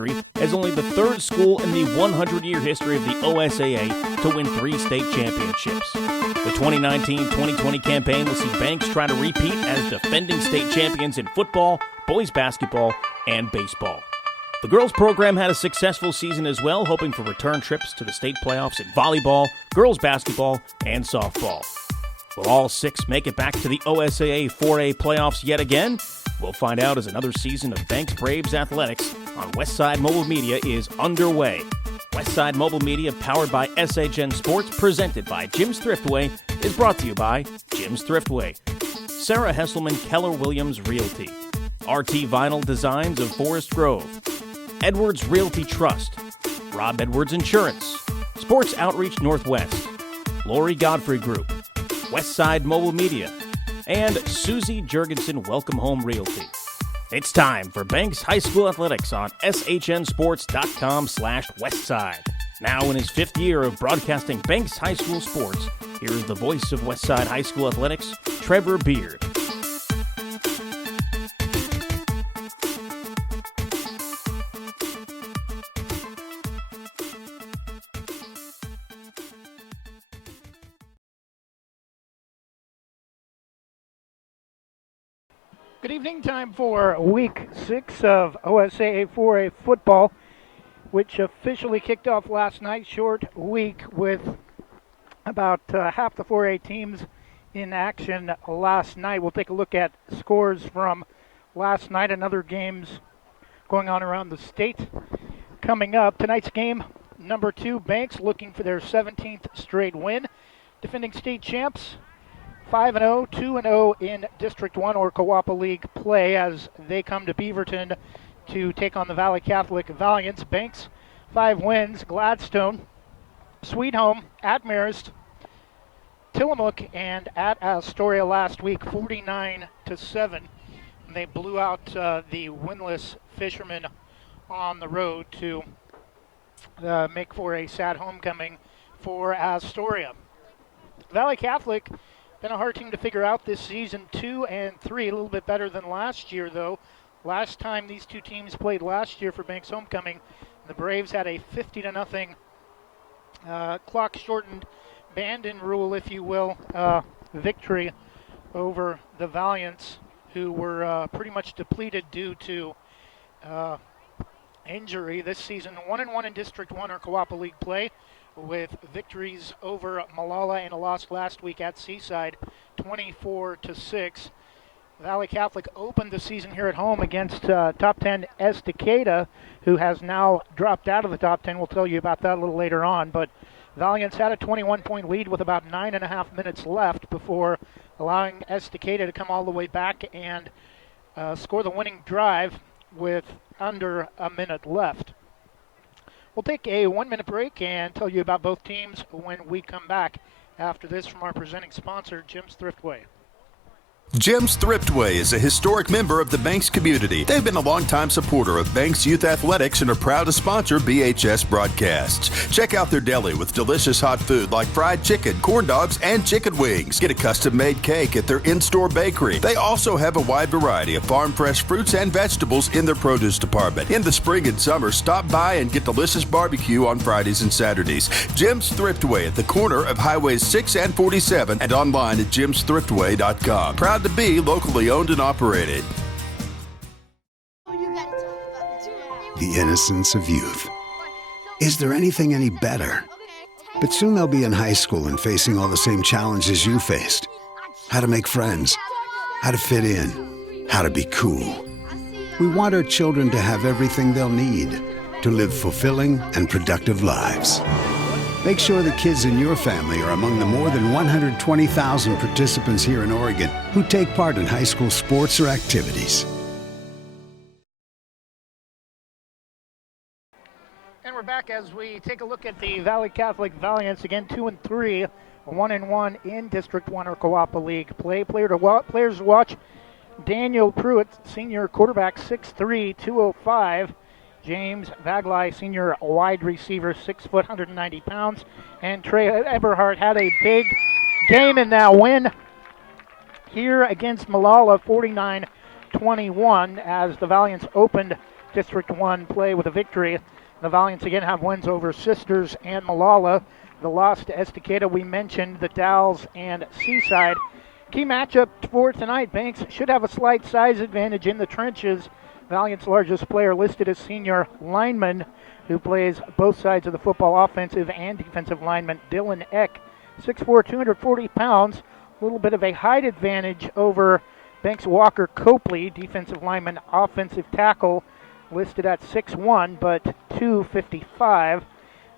history as only the third school in the 100-year history of the OSAA to win 3 state championships. The 2019-2020 campaign will see Banks try to repeat as defending state champions in football, boys basketball, and baseball. The girls program had a successful season as well, hoping for return trips to the state playoffs in volleyball, girls basketball, and softball. Will all 6 make it back to the OSAA 4A playoffs yet again? We'll find out as another season of Banks Braves athletics on Westside Mobile Media is underway. Westside Mobile Media, powered by SHN Sports, presented by Jim's Thriftway, is brought to you by Jim's Thriftway, Sarah Hesselman Keller Williams Realty, RT Vinyl Designs of Forest Grove, Edwards Realty Trust, Rob Edwards Insurance, Sports Outreach Northwest, Lori Godfrey Group, Westside Mobile Media, and Susie Jurgensen Welcome Home Realty. It's time for Banks High School Athletics on SHNSports.com/Westside. Now in his 5th year of broadcasting Banks High School sports, here is the voice of Westside High School Athletics, Trevor Beard. Good evening. Time for Week 6 of OSAA 4A football, which officially kicked off last night. Short week with about half the 4A teams in action last night. We'll take a look at scores from last night and other games going on around the state. Coming up, tonight's game, number 2, Banks looking for their 17th straight win. Defending state champs, 5-0, 2-0 in District 1 or Kawapa League play as they come to Beaverton to take on the Valley Catholic Valiants. Banks, 5 wins. Gladstone, Sweet Home, at Marist, Tillamook, and at Astoria last week, 49-7. They blew out the winless Fishermen on the road to make for a sad homecoming for Astoria. Valley Catholic, been a hard team to figure out this season, 2-3, a little bit better than last year though. Last time these two teams played last year for Banks Homecoming, the Braves had a 50-0 clock shortened Bandon rule, if you will, victory over the Valiants, who were pretty much depleted due to injury this season. 1-1 in District 1 or Kawapa League play, with victories over Malala and a loss last week at Seaside, 24-6. Valley Catholic opened the season here at home against top 10 Estacada, who has now dropped out of the top 10. We'll tell you about that a little later on. But Valiants had a 21-point lead with about 9.5 minutes left before allowing Estacada to come all the way back and score the winning drive with under a minute left. We'll take a 1-minute break and tell you about both teams when we come back after this from our presenting sponsor, Jim's Thriftway. Jim's Thriftway is a historic member of the Banks community. They've been a longtime supporter of Banks Youth Athletics and are proud to sponsor BHS broadcasts. Check out their deli with delicious hot food like fried chicken, corn dogs, and chicken wings. Get a custom-made cake at their in-store bakery. They also have a wide variety of farm-fresh fruits and vegetables in their produce department. In the spring and summer, stop by and get delicious barbecue on Fridays and Saturdays. Jim's Thriftway at the corner of Highways 6 and 47 and online at jimsthriftway.com. Proud to be locally owned and operated. The innocence of youth. Is there anything any better? But soon they'll be in high school and facing all the same challenges you faced. How to make friends, how to fit in, how to be cool. We want our children to have everything they'll need to live fulfilling and productive lives. Make sure the kids in your family are among the more than 120,000 participants here in Oregon who take part in high school sports or activities. And we're back as we take a look at the Valley Catholic Valiants, again 2-3, 1-1 in District 1 or Kawapa League play. Players to watch: Daniel Pruitt, senior quarterback, 6'3", 205. James Vaglai, senior wide receiver, 6 foot, 190 pounds. And Trey Eberhardt had a big game in that win here against Malala, 49-21, as the Valiants opened District 1 play with a victory. The Valiants again have wins over Sisters and Malala. The loss to Estacada, we mentioned the Dalles and Seaside. Key matchup for tonight, Banks should have a slight size advantage in the trenches. Valiant's largest player listed as senior lineman, who plays both sides of the football, offensive and defensive lineman, Dylan Eck, 6'4", 240 pounds. A little bit of a height advantage over Banks Walker Copley, defensive lineman, offensive tackle, listed at 6'1", but 255.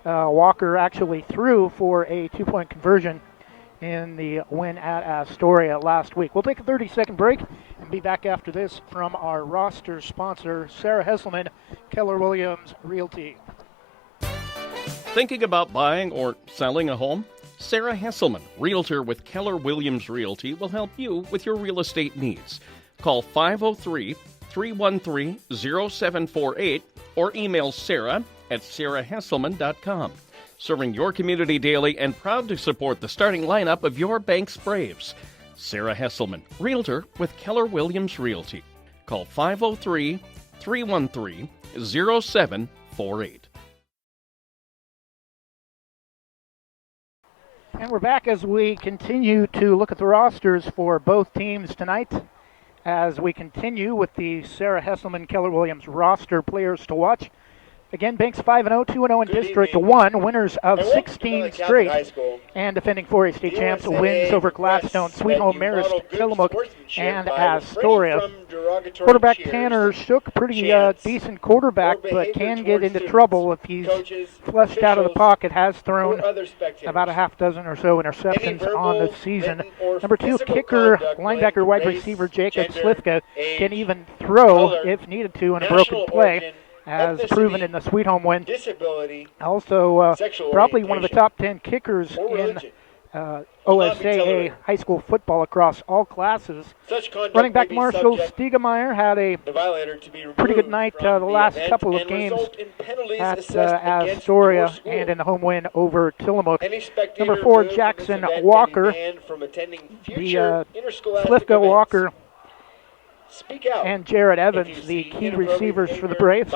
Walker actually threw for a 2-point conversion in the win at Astoria last week. We'll take a 30-second break and be back after this from our roster sponsor, Sarah Hesselman, Keller Williams Realty. Thinking about buying or selling a home? Sarah Hesselman, realtor with Keller Williams Realty, will help you with your real estate needs. Call 503-313-0748 or email Sarah at sarahhesselman.com. Serving your community daily and proud to support the starting lineup of your Banks Braves. Sarah Hesselman, realtor with Keller Williams Realty. Call 503-313-0748. And we're back as we continue to look at the rosters for both teams tonight. As we continue with the Sarah Hesselman Keller Williams roster players to watch. Again, Banks 5-0, 2-0 in District 1, winners of 16 straight, and defending 4A state champs, wins over Gladstone, Sweet Home, Marist, Tillamook, and Astoria. Quarterback Tanner Shook, pretty decent quarterback, but can get into trouble if he's flushed out of the pocket. Has thrown about a half dozen or so interceptions on the season. Number 2, kicker, linebacker, wide receiver Jacob Slifka can even throw if needed to in a broken play, as proven in the Sweet Home win. Also, probably one of the top 10 kickers in OSAA high school football across all classes. Running back Marshall Stiegemeyer had a pretty good night the last couple of games at Astoria and in the home win over Tillamook. Number 4, Jackson Walker, the Slifka Walker, and Jared Evans, the key receivers for the Braves.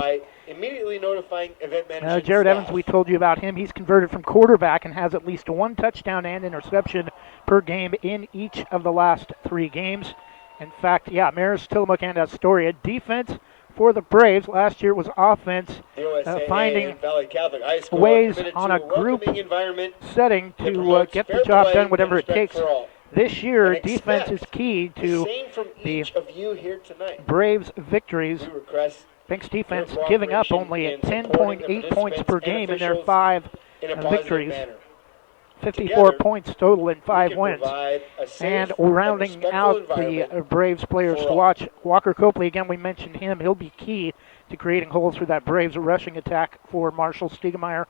Jared Evans, we told you about him. He's converted from quarterback and has at least one touchdown and interception per game in each of the last 3 games. In fact, Marist, Tillamook, and Astoria. Defense for the Braves last year was offense, finding ways on a group setting to get the job done, whatever it takes. This year, defense is key to the Braves' victories. Banks defense giving up only at 10.8 points per game in their 5 victories. 54 points total in 5 wins. And rounding out the Braves players to watch, Walker Copley, again, we mentioned him. He'll be key to creating holes for that Braves rushing attack for Marshall Stiegemeyer.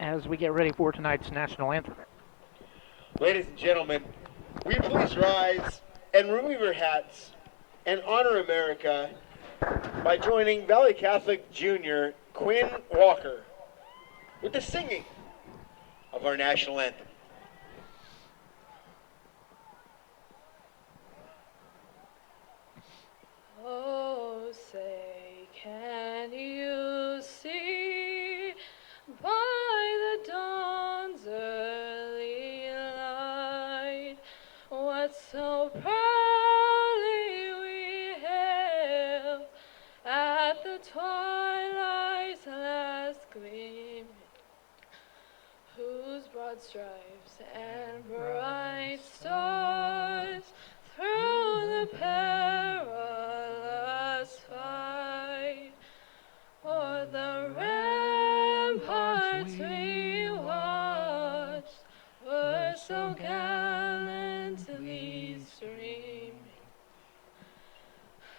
As we get ready for tonight's national anthem. Ladies and gentlemen, will you please rise and remove your hats and honor America by joining Valley Catholic Junior Quinn Walker with the singing of our national anthem. Oh, say, can you see by the dawn's early light what so proudly we hailed at the twilight's last gleam, whose broad stripes and bright stars through the perilous fight o'er the ramparts we watched were so gallantly streaming,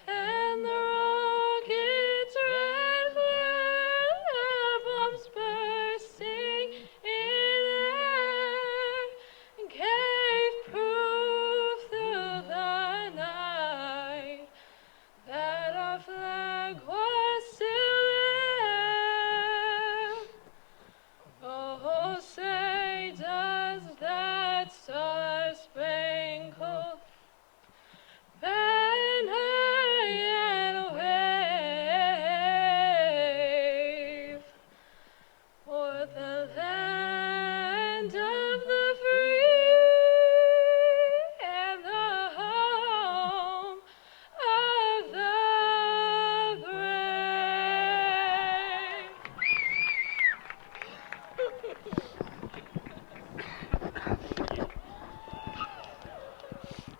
and the rocket's red flare bombs bursting in air gave proof through the night that our flag was still there. Oh, say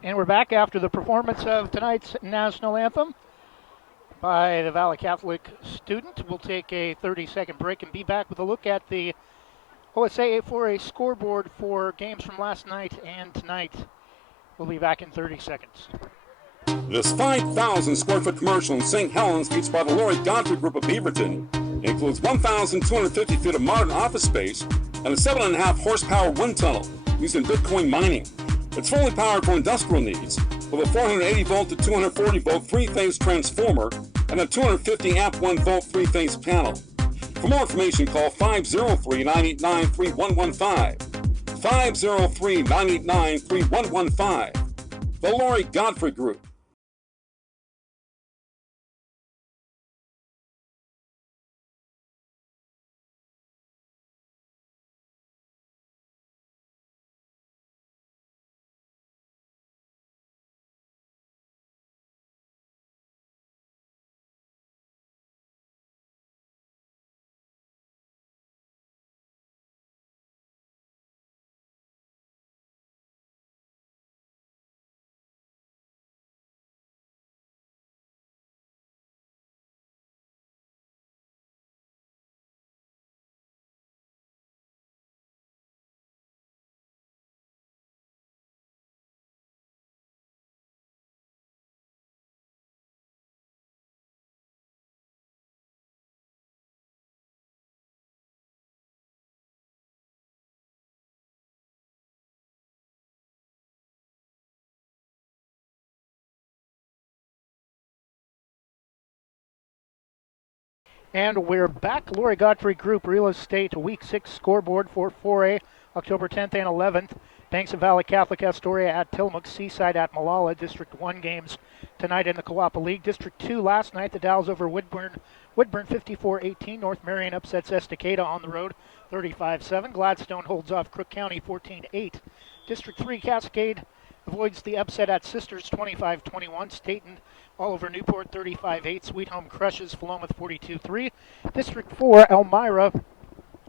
And we're back after the performance of tonight's national anthem by the Valley Catholic student. We'll take a 30-second break and be back with a look at the OSAA 4A scoreboard for games from last night and tonight. We'll be back in 30 seconds. This 5,000 square foot commercial in St. Helens, featured by the Lori Godfrey Group of Beaverton, includes 1,250 feet of modern office space and a 7.5 horsepower wind tunnel used in Bitcoin mining. It's fully powered for industrial needs with a 480 volt to 240 volt three-phase transformer and a 250 amp 1 volt three-phase panel. For more information, call 503-989-3115. 503-989-3115. The Lori Godfrey Group. And we're back. Lori Godfrey Group Real Estate Week 6 scoreboard for 4A, October 10th and 11th. Banks of Valley Catholic Astoria at Tillamook, Seaside at Malala. District 1 games tonight in the Coapa League. District 2 last night, the Dalles over Woodburn 54-18. North Marion upsets Estacada on the road 35-7. Gladstone holds off Crook County 14-8. District 3 Cascade avoids the upset at Sisters 25-21. Staten all over Newport 35-8. Sweet Home crushes Philomath 42-3. District 4 Elmira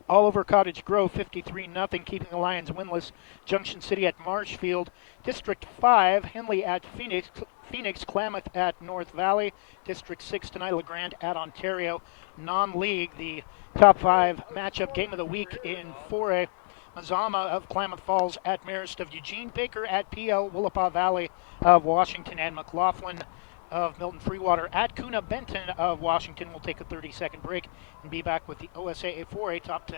all over Cottage Grove 53-0, keeping the Lions winless. Junction City at Marshfield. District 5 Henley at Phoenix, Klamath at North Valley. District 6 tonight, LeGrand at Ontario. Non-league, the top 5 matchup game of the week in 4A. Mazama of Klamath Falls at Marist of Eugene. Baker at PL, Willapa Valley of Washington, and McLaughlin of Milton Freewater at Kuna Benton of Washington. We'll take a 30-second break and be back with the OSAA 4A Top 10.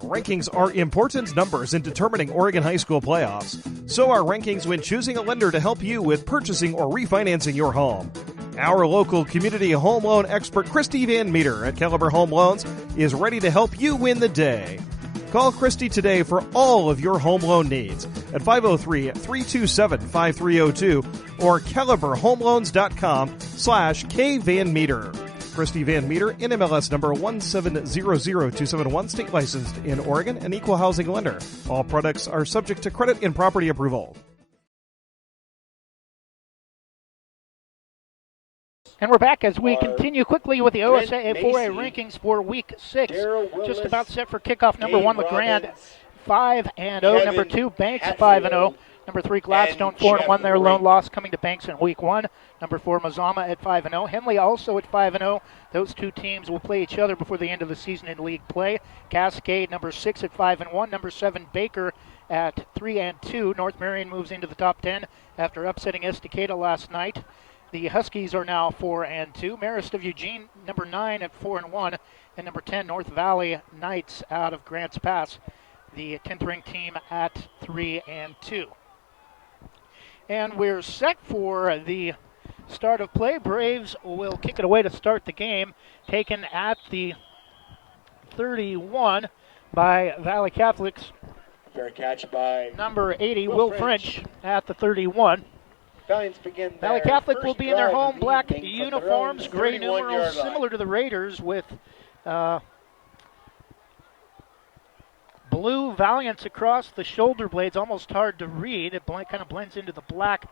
Rankings are important numbers in determining Oregon high school playoffs. So are rankings when choosing a lender to help you with purchasing or refinancing your home. Our local community home loan expert, Christy Van Meter at Caliber Home Loans, is ready to help you win the day. Call Christy today for all of your home loan needs at 503-327-5302 or caliberhomeloans.com/kvanmeter. Christy Van Meter, NMLS number 1700271, state licensed in Oregon, an equal housing lender. All products are subject to credit and property approval. And we're back as we continue quickly with the OSAA 4A rankings for Week 6. Just about set for kickoff. Number 1, LeGrand 5-0. Number 2, Banks 5-0. Number 3, Gladstone 4-1. Their lone loss coming to Banks in Week 1. Number 4, Mazama at 5-0. Henley also at 5-0. Those two teams will play each other before the end of the season in league play. Cascade, number 6 at 5-1. Number 7, Baker at 3-2. North Marion moves into the top 10 after upsetting Estacada last night. The Huskies are now 4-2. Marist of Eugene, number 9 at 4-1, and number 10, North Valley Knights out of Grants Pass, the 10th ranked team at 3-2. And we're set for the start of play. Braves will kick it away to start the game, taken at the 31 by Valley Catholics. Fair catch by number 80, Will French at the 31. Valiants begin Valley their Catholic first will be in their drive home of the black evening from their uniforms, own gray 31-yard numerals, line. similar to the Raiders, with blue Valiants across the shoulder blades, almost hard to read. It kind of blends into the black.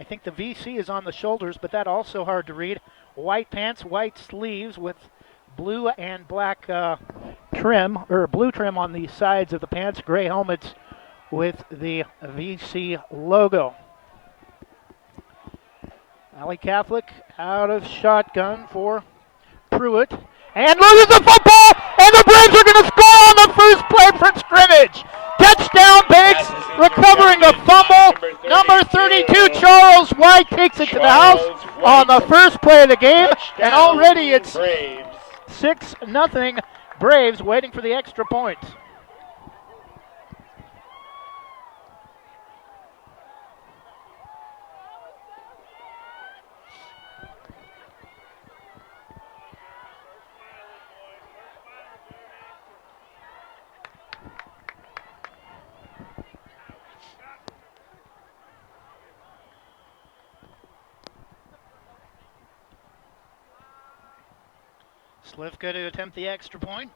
I think the VC is on the shoulders, but that also hard to read. White pants, white sleeves with blue and black trim, or blue trim on the sides of the pants, gray helmets with the VC logo. Valley Catholic out of shotgun for Pruitt. And loses the football, and the Braves are going to score on the first play from scrimmage. Touchdown, Banks, recovering a fumble. Number 32, Charles White, takes it to the house on the first play of the game, and already it's 6-0 Braves, waiting for the extra point. Slivka to attempt the extra point.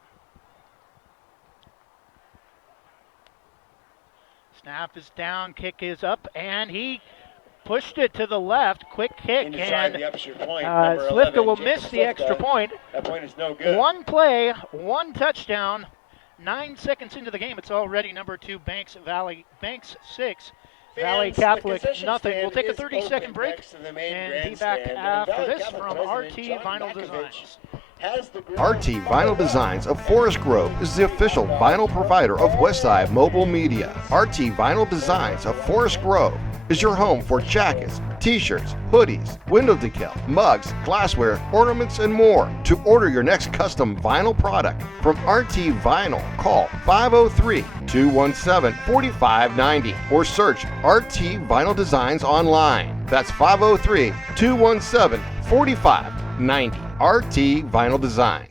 Snap is down, kick is up, and he pushed it to the left. Quick kick, Inside and the extra point, Slivka will miss the extra point. That point is no good. One play, one touchdown. 9 seconds into the game, it's already number 2 Banks 6. Valley Catholic nothing. We'll take a 30-second break and be back after this from RT Vinyl Designs. RT Vinyl Designs of Forest Grove is the official vinyl provider of Westside Mobile Media. RT Vinyl Designs of Forest Grove is your home for jackets, t-shirts, hoodies, window decal, mugs, glassware, ornaments, and more. To order your next custom vinyl product from RT Vinyl, call 503-217-4590 or search RT Vinyl Designs online. That's 503-217-4590. RT Vinyl Design.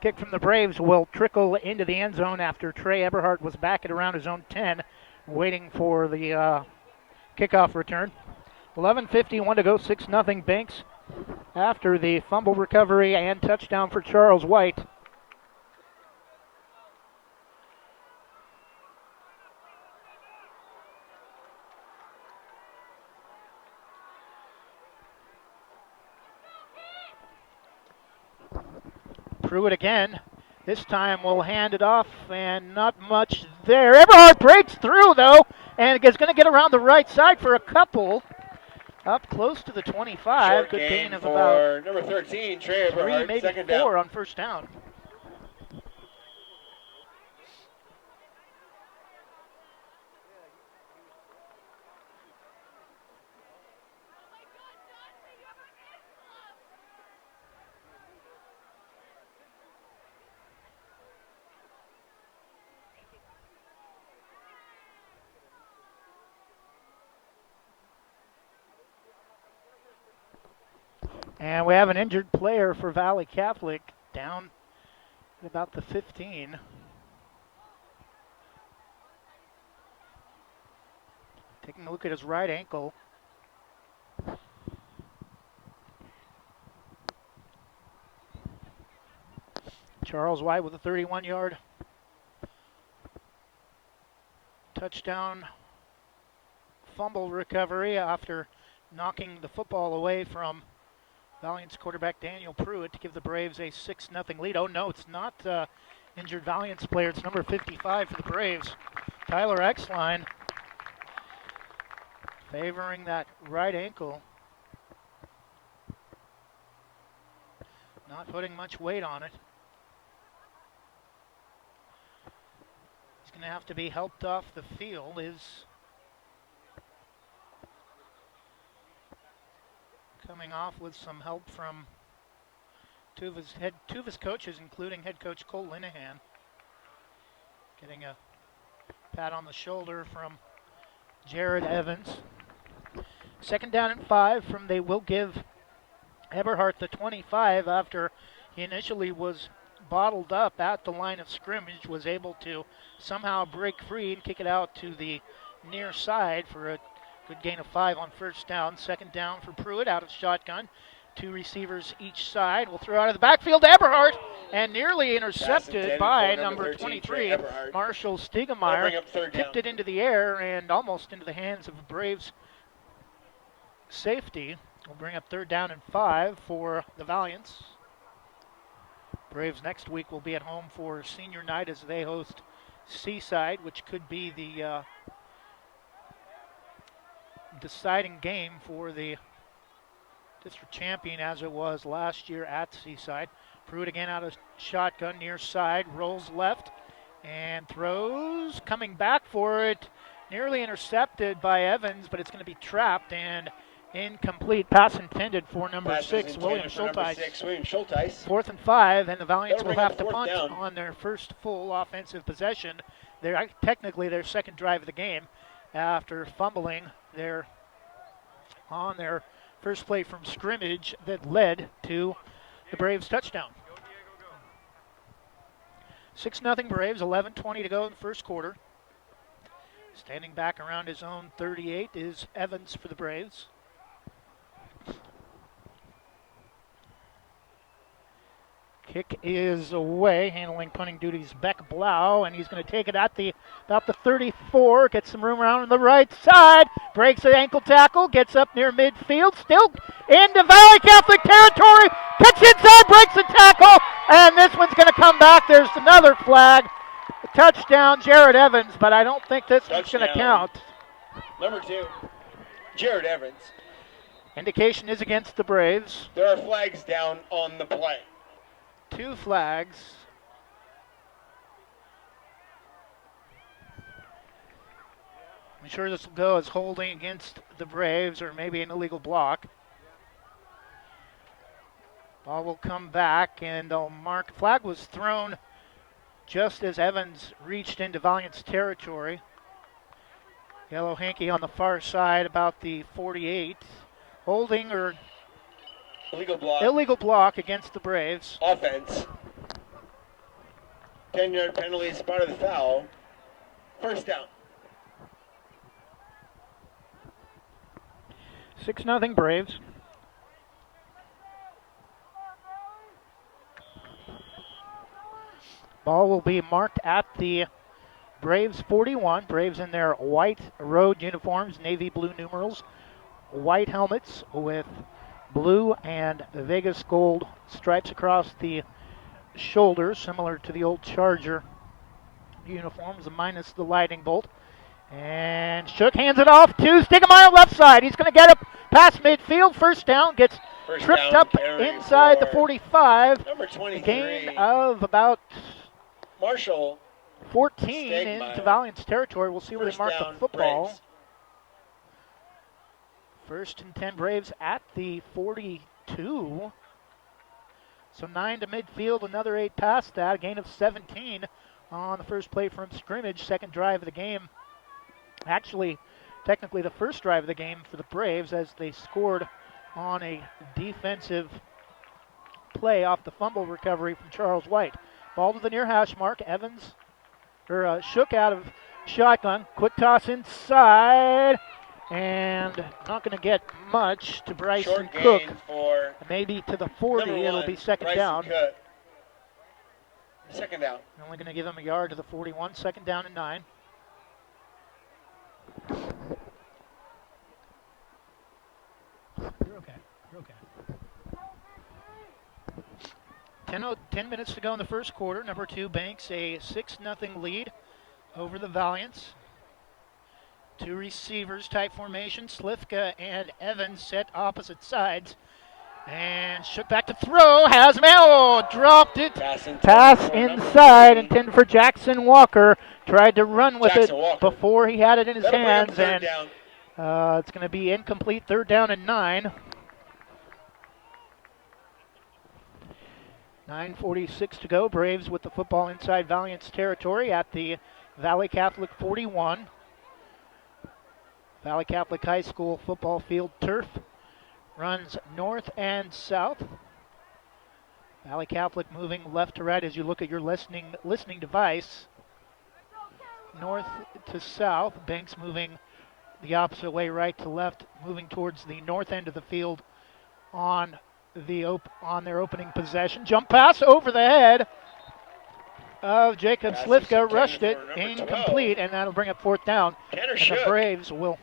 Kick from the Braves will trickle into the end zone after Trey Eberhardt was back at around his own 10, waiting for the kickoff return. 11:51 to go, 6-0 Banks after the fumble recovery and touchdown for Charles White. Pruitt again. This time we'll hand it off, and not much there. Eberhardt breaks through, though, and is going to get around the right side for a couple. Up close to the 25. Short Good gain of for about number 13, Trey Eberhardt, 3, maybe second 4 down. on first down. And we have an injured player for Valley Catholic down at about the 15. Taking a look at his right ankle. Charles White with a 31-yard touchdown fumble recovery after knocking the football away from Valiants quarterback Daniel Pruitt to give the Braves a 6-0 lead. Oh no, it's not injured Valiants player. It's number 55 for the Braves, Tyler Exline, favoring that right ankle. Not putting much weight on it. He's going to have to be helped off the field. Coming off with some help from two of his coaches, including head coach Cole Linehan. Getting a pat on the shoulder from Jared Evans. Second down and 5 they will give Eberhardt the 25 after he initially was bottled up at the line of scrimmage, was able to somehow break free and kick it out to the near side for a good gain of 5 on first down. Second down for Pruitt out of shotgun. 2 receivers each side. Will throw out of the backfield to Eberhardt and nearly intercepted by number 23, Marshall Stiegemeyer. Tipped it into the air and almost into the hands of the Braves safety. Will bring up third down and 5 for the Valiants. Braves next week will be at home for senior night as they host Seaside, which could be the deciding game for the district champion as it was last year at Seaside. Pruitt again out of shotgun near side, rolls left and throws, coming back for it, nearly intercepted by Evans, but it's going to be trapped and incomplete. Pass intended for number 6, William Schulteis. 4th and 5, and the Valiants will have to punt on their first full offensive possession. They're technically their second drive of the game after fumbling on their first play from scrimmage that led to the Braves touchdown. 6-0 Braves, 11:20 to go in the first quarter. Standing back around his own 38 is Evans for the Braves. Kick is away, handling punting duties Beck Blau, and he's going to take it at about the 34, gets some room around on the right side, breaks the ankle tackle, gets up near midfield, still into Valley Catholic territory, cuts inside, breaks the tackle, and this one's going to come back. There's another flag. A touchdown, Jared Evans, but I don't think this one's going to count. Number 2, Jared Evans. Indication is against the Braves. There are flags down on the play. 2 flags. I'm sure this will go as holding against the Braves or maybe an illegal block. Ball will come back and they'll mark. Flag was thrown just as Evans reached into Valiant's territory. Yellow hanky on the far side about the 48. Holding or illegal block against the Braves. Offense. 10-yard penalty, spot of the foul. First down. 6-0 Braves. Ball will be marked at the Braves 41. Braves in their white road uniforms, navy blue numerals, white helmets with blue and Vegas gold stripes across the shoulders, similar to the old Charger uniforms, minus the lightning bolt. And Shook hands it off to Stiegemeyer left side. He's going to get up past midfield. First down, gets tripped up inside the 45. Number 23. Gain of about Marshall 14 into Valiant's territory. We'll see where they mark the football. Braves. First and 10 Braves at the 42. So 9 to midfield, another 8 past that. A gain of 17 on the first play from scrimmage, second drive of the game. Actually, technically the first drive of the game for the Braves as they scored on a defensive play off the fumble recovery from Charles White. Ball to the near hash mark. Shook out of shotgun. Quick toss inside. And not going to get much to Bryson Cook. Maybe to the 40. It'll be second down. Second down. Only going to give him a yard to the 41. Second down and 9. You're okay. 10 minutes to go in the first quarter. Number 2 banks a 6-0 lead over the Valiants. 2 receivers, tight formation. Slifka and Evans set opposite sides. And Shook back to throw. Has dropped it. Pass inside, intended for Jackson Walker. Tried to run with it before he had it in his hands. And it's going to be incomplete. Third down and 9. 9:46 to go. Braves with the football inside Valiant's territory at the Valley Catholic 41. Valley Catholic High School football field turf runs north and south. Valley Catholic moving left to right as you look at your listening device. North to south. Banks moving the opposite way, right to left, moving towards the north end of the field on their opening possession. Jump pass over the head of Jacob Slifka, rushed it, incomplete, and that'll bring up fourth down. And the Braves will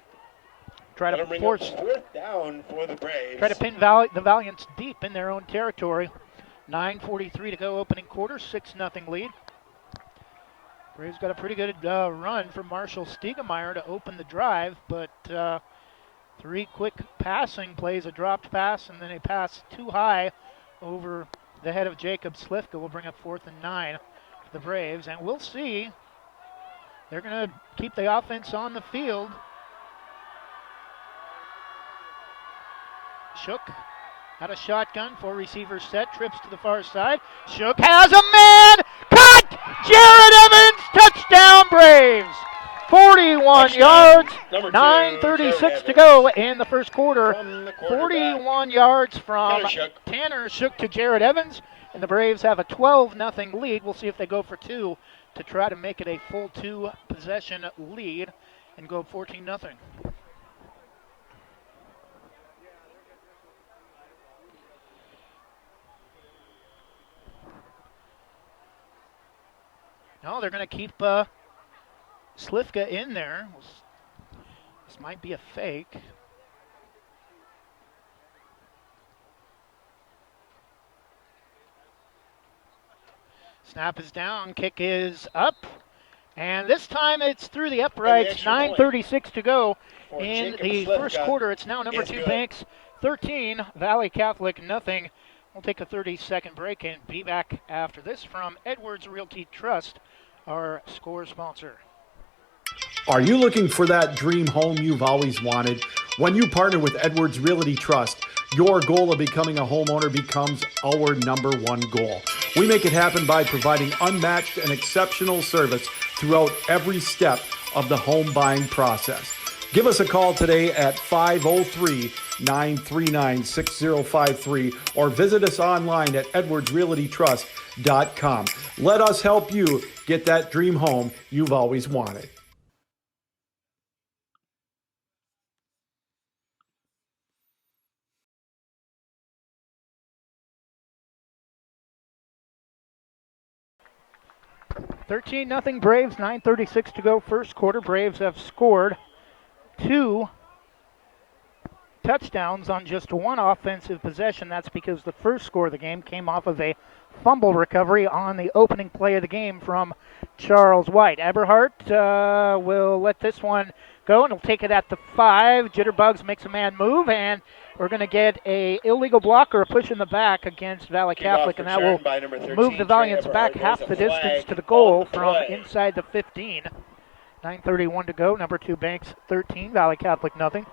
try to force fourth down for the Braves. Try to pin the Valiants deep in their own territory. 9:43 to go, opening quarter, 6-0 lead. Braves got a pretty good run from Marshall Stiegemeyer to open the drive, but 3 quick passing plays, a dropped pass, and then a pass too high over the head of Jacob Slifka will bring up 4th and 9 for the Braves. And we'll see. They're going to keep the offense on the field. Shook out a shotgun, 4 receivers set, trips to the far side. Shook has a man! Cut! Jared Evans, touchdown Braves! 41 yards, 9:36 to go in the first quarter. 41 yards from Tanner Shook to Jared Evans, and the Braves have a 12-0 lead. We'll see if they go for 2 to try to make it a full 2-possession lead and go 14-0. No, they're going to keep Slifka in there. This might be a fake. Snap is down, kick is up, and this time it's through the uprights. 9:36 to go in the first quarter. It's now number 2 Banks 13, Valley Catholic nothing. We'll take a 30-second break and be back after this from Edwards Realty Trust, our score sponsor. Are you looking for that dream home you've always wanted? When you partner with Edwards Realty Trust, your goal of becoming a homeowner becomes our number 1 goal. We make it happen by providing unmatched and exceptional service throughout every step of the home buying process. Give us a call today at 503-939-6053 or visit us online at edwardsrealtytrust.com. Let us help you get that dream home you've always wanted. Nothing Braves, 9:36 to go first quarter. Braves have scored 2 touchdowns on just 1 offensive possession. That's because the first score of the game came off of a fumble recovery on the opening play of the game from Charles White. Eberhardt will let this one go, and he'll take it at the 5. Jitterbugs makes a man move, and we're going to get a illegal block or a push in the back against Valley Catholic, and that will move the Valiants back half the distance to the goal from inside the 15. 9:31 to go. Number 2 Banks 13, Valley Catholic nothing.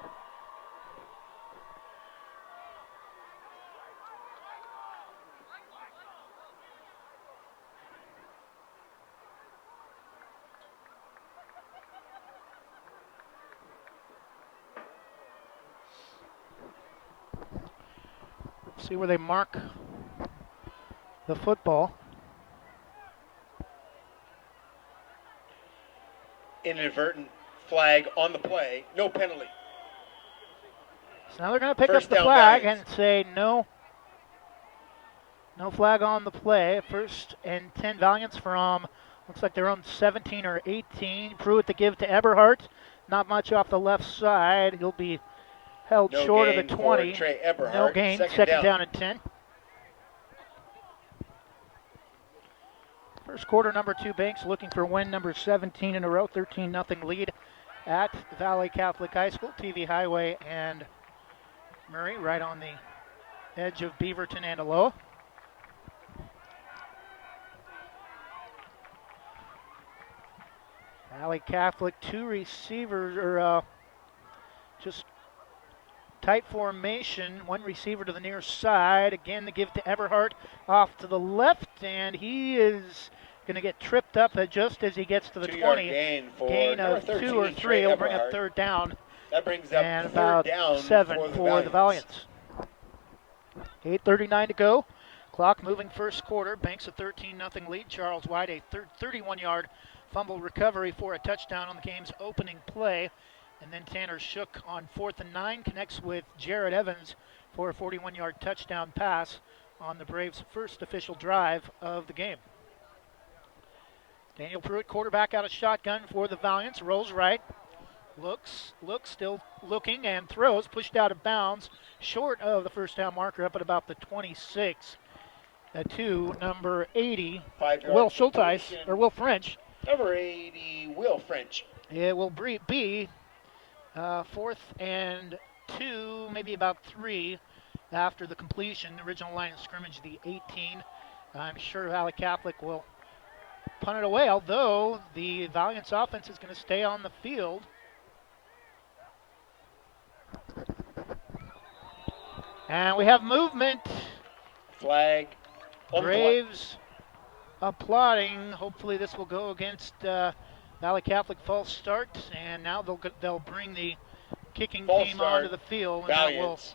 See where they mark the football. Inadvertent flag on the play, no penalty. So now they're going to pick up the flag and say no flag on the play. 1st and 10 Valiants from, looks like their own 17 or 18. Pruitt to give to Eberhardt. Not much off the left side. He'll be held short of the 20. No gain, second down and 10. First quarter, number 2 Banks looking for win number 17 in a row, 13-0 lead at Valley Catholic High School. TV Highway and Murray right on the edge of Beaverton and Aloha. Valley Catholic, 2 receivers, or just tight formation, 1 receiver to the near side. Again, the give to Eberhardt off to the left, and he is going to get tripped up just as he gets to the 20. Gain of 2 or 3. He'll bring up 3rd down. That brings up and 3rd about down 7 for the Valiants. 8:39 to go. Clock moving first quarter. Banks a 13-0 lead. Charles White a 31-yard fumble recovery for a touchdown on the game's opening play. And then Tanner Shook on 4th and 9 connects with Jared Evans for a 41-yard touchdown pass on the Braves' first official drive of the game. Daniel Pruitt, quarterback out of shotgun for the Valiants, rolls right, looks, still looking, and throws, pushed out of bounds, short of the first down marker, up at about the 26 to number 80, Will Schulteis, or Will French. Number 80, Will French. It will be 4th and 2, maybe about 3 after the completion. The original line of scrimmage, the 18. I'm sure Valley Catholic will punt it away, although the Valiants offense is going to stay on the field. And we have movement. Flag. Braves applauding. Hopefully this will go against Valley Catholic false start, and now they'll bring the kicking team onto the field, and Valiants.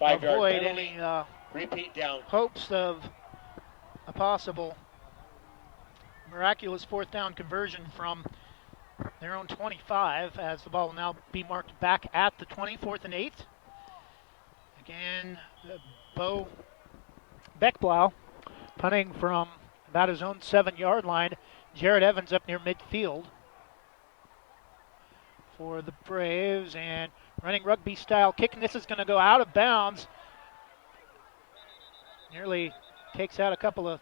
that will avoid penalty. any Repeat down. hopes of a possible miraculous 4th down conversion from their own 25, as the ball will now be marked back at the 20, 4th and 8. Again, Bo Beckblau punting from about his own 7-yard line. Jared Evans up near midfield for the Braves, and running rugby-style kicking. This is going to go out of bounds. Nearly takes out a couple of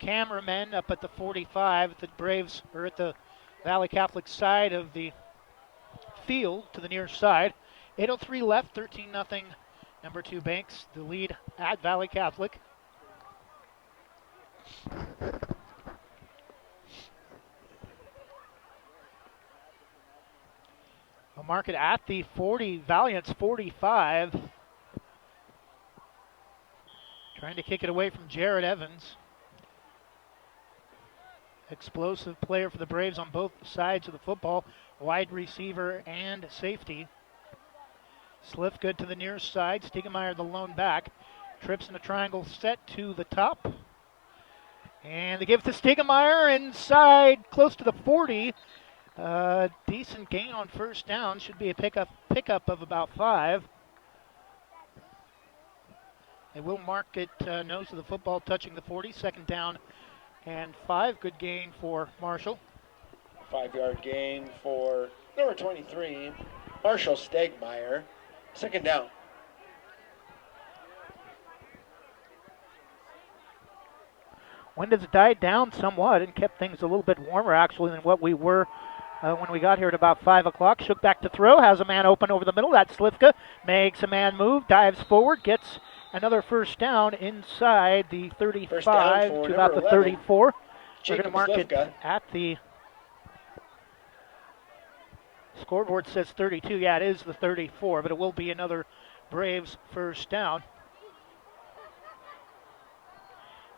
cameramen up at the 45 at the Braves, or at the Valley Catholic side of the field to the near side. 8:03 left, 13-0. Number 2 Banks, the lead at Valley Catholic. We'll mark it at the 40, Valiants 45. Trying to kick it away from Jared Evans. Explosive player for the Braves on both sides of the football, wide receiver and safety. Slifka to the near side, Stiegemeyer the lone back. Trips in a triangle set to the top. And they give to Stiegemeyer inside, close to the 40. Decent gain on first down, should be a pickup of about 5. They will mark it nose of the football, touching the 40, 2nd down and 5. Good gain for Marshall. 5-yard gain for number 23, Marshall Stegmeyer. 2nd down. Wind has died down somewhat and kept things a little bit warmer, actually, than what we were when we got here at about 5 o'clock. Shook back to throw, has a man open over the middle. That's Slifka. Makes a man move, dives forward, gets another first down inside the 35 to about the 34. We're going to mark it at the scoreboard, says 32. Yeah, it is the 34, but it will be another Braves first down.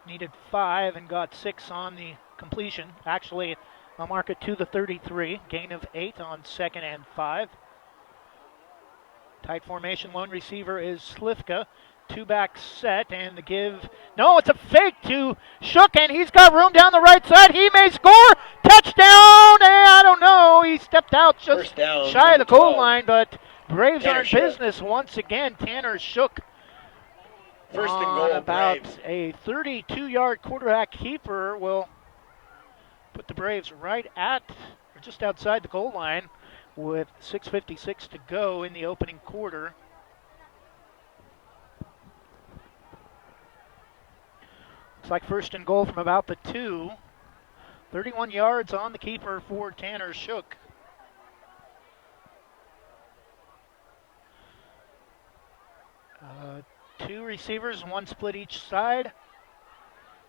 Needed 5 and got 6 on the completion. Actually, I'll mark it to the 33. Gain of 8 on 2nd and 5. Tight formation, lone receiver is Slifka. 2-back set, and the give. No, it's a fake to Shook, and he's got room down the right side. He may score. Touchdown! And I don't know. He stepped out just shy of the goal line, but Braves are in business once again. Tanner Shook. First and goal, about Braves. A 32-yard quarterback keeper will put the Braves right at, or just outside the goal line with 6:56 to go in the opening quarter. Looks like 1st and goal from about the 2. 31 yards on the keeper for Tanner Shook. Two receivers, one split each side.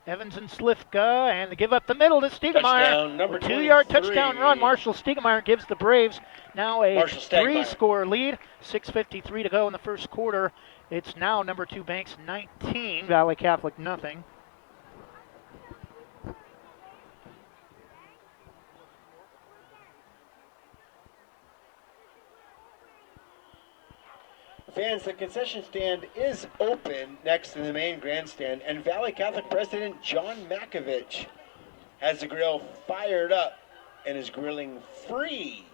Evans and Slifka, and they give up the middle to Stiegemeyer. Number 2-yard touchdown run. Marshall Stiegemeyer gives the Braves now a 3-score lead. 6:53 to go in the first quarter. It's now number 2 Banks 19, Valley Catholic nothing. Fans, the concession stand is open next to the main grandstand, and Valley Catholic President John Makovich has the grill fired up and is grilling free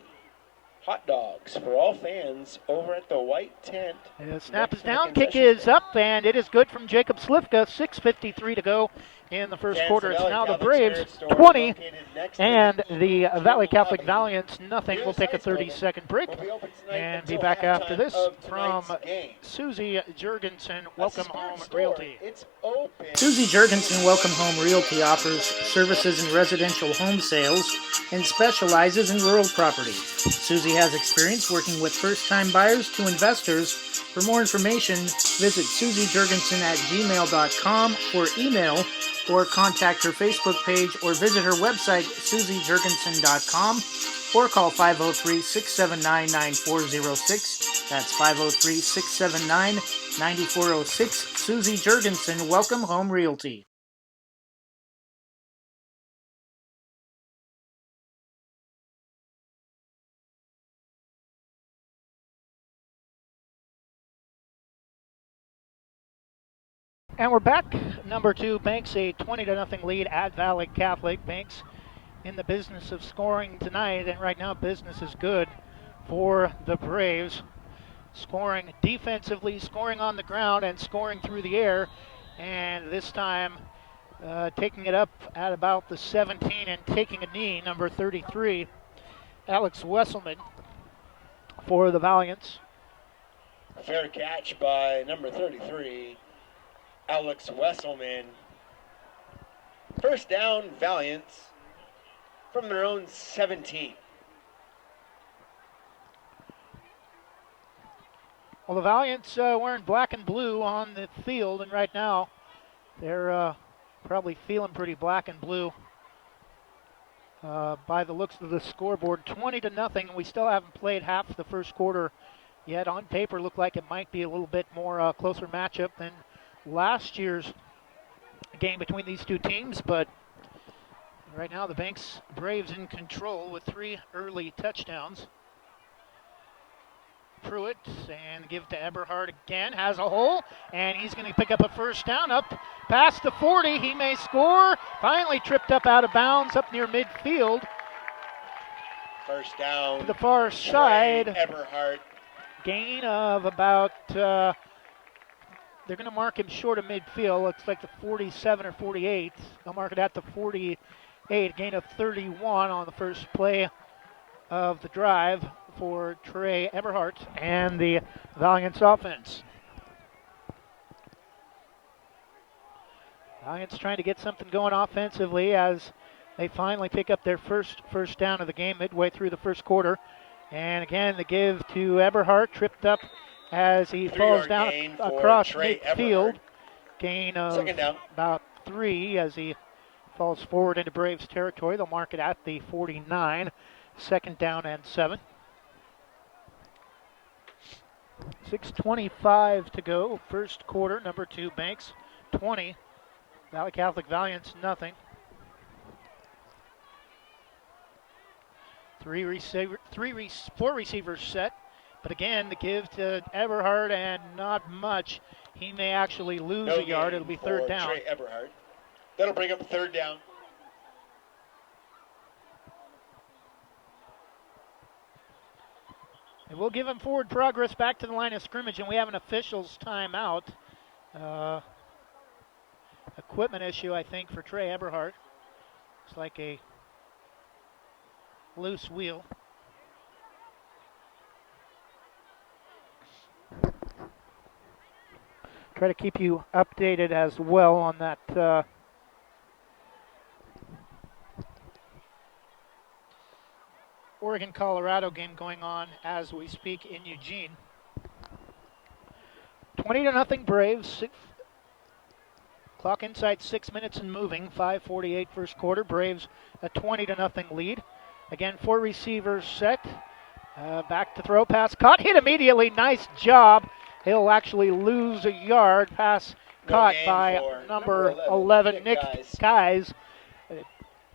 hot dogs for all fans over at the white tent. The snap is down, kick is up, and it is good from Jacob Slifka. 6:53 to go in the first quarter. It's now the Braves 20 and the Valley Catholic Valiants nothing. We'll take a 30-second break and be back after this from Susie Jurgensen, Welcome Home Realty. Susie Jurgensen Welcome Home Realty offers services in residential home sales and specializes in rural property. Susie has experience working with first-time buyers to investors. For more information, visit susiejurgensen@gmail.com or email or contact her Facebook page or visit her website, susiejurgensen.com, or call 503-679-9406. That's 503-679-9406. Susie Jurgensen, Welcome Home Realty. And we're back. Number 2, Banks a 20-0 lead at Valley Catholic. Banks in the business of scoring tonight, and right now business is good for the Braves. Scoring defensively, scoring on the ground, and scoring through the air. And this time taking it up at about the 17 and taking a knee, number 33, Alex Wesselman for the Valiants. Fair catch by number 33, Alex Wesselman. First down, Valiants from their own 17. Well, the Valiants wearing black and blue on the field, and right now they're probably feeling pretty black and blue by the looks of the scoreboard. 20-0. We still haven't played half the first quarter yet. On paper, looked like it might be a little bit more closer matchup than last year's game between these two teams, but right now the Banks Braves in control with 3 early touchdowns. Pruitt, and give to Eberhard again, has a hole, and he's going to pick up a first down up past the 40. He may score. Finally tripped up out of bounds up near midfield. First down to the far side. Eberhard. Gain of about, they're going to mark him short of midfield. Looks like the 47 or 48. They'll mark it at the 48. Gain of 31 on the first play of the drive for Trey Eberhardt and the Valiants offense. Valiants trying to get something going offensively as they finally pick up their first down of the game midway through the first quarter. And again, the give to Eberhardt, tripped up as he falls down across midfield. Gain of about 3 as he falls forward into Braves territory. They'll mark it at the 49. Second down and 7. 6:25 to go. First quarter. Number 2 Banks 20. Valley Catholic Valiants nothing. 4 receivers set. But again, the give to Eberhard and not much. He may actually lose a yard. It'll be third down. Trey Eberhard. That'll bring up third down. And we'll give him forward progress back to the line of scrimmage, and we have an official's timeout. Equipment issue, I think, for Trey Eberhard. It's like a loose wheel. Try to keep you updated as well on that Oregon-Colorado game going on as we speak in Eugene. 20-0 Braves. Clock inside 6 minutes and moving. 5:48 first quarter. Braves a 20-0 lead. Again, 4 receivers set. Back to throw, pass caught, hit immediately. Nice job. He'll actually lose a yard. Pass caught by number 11 Nick Kies.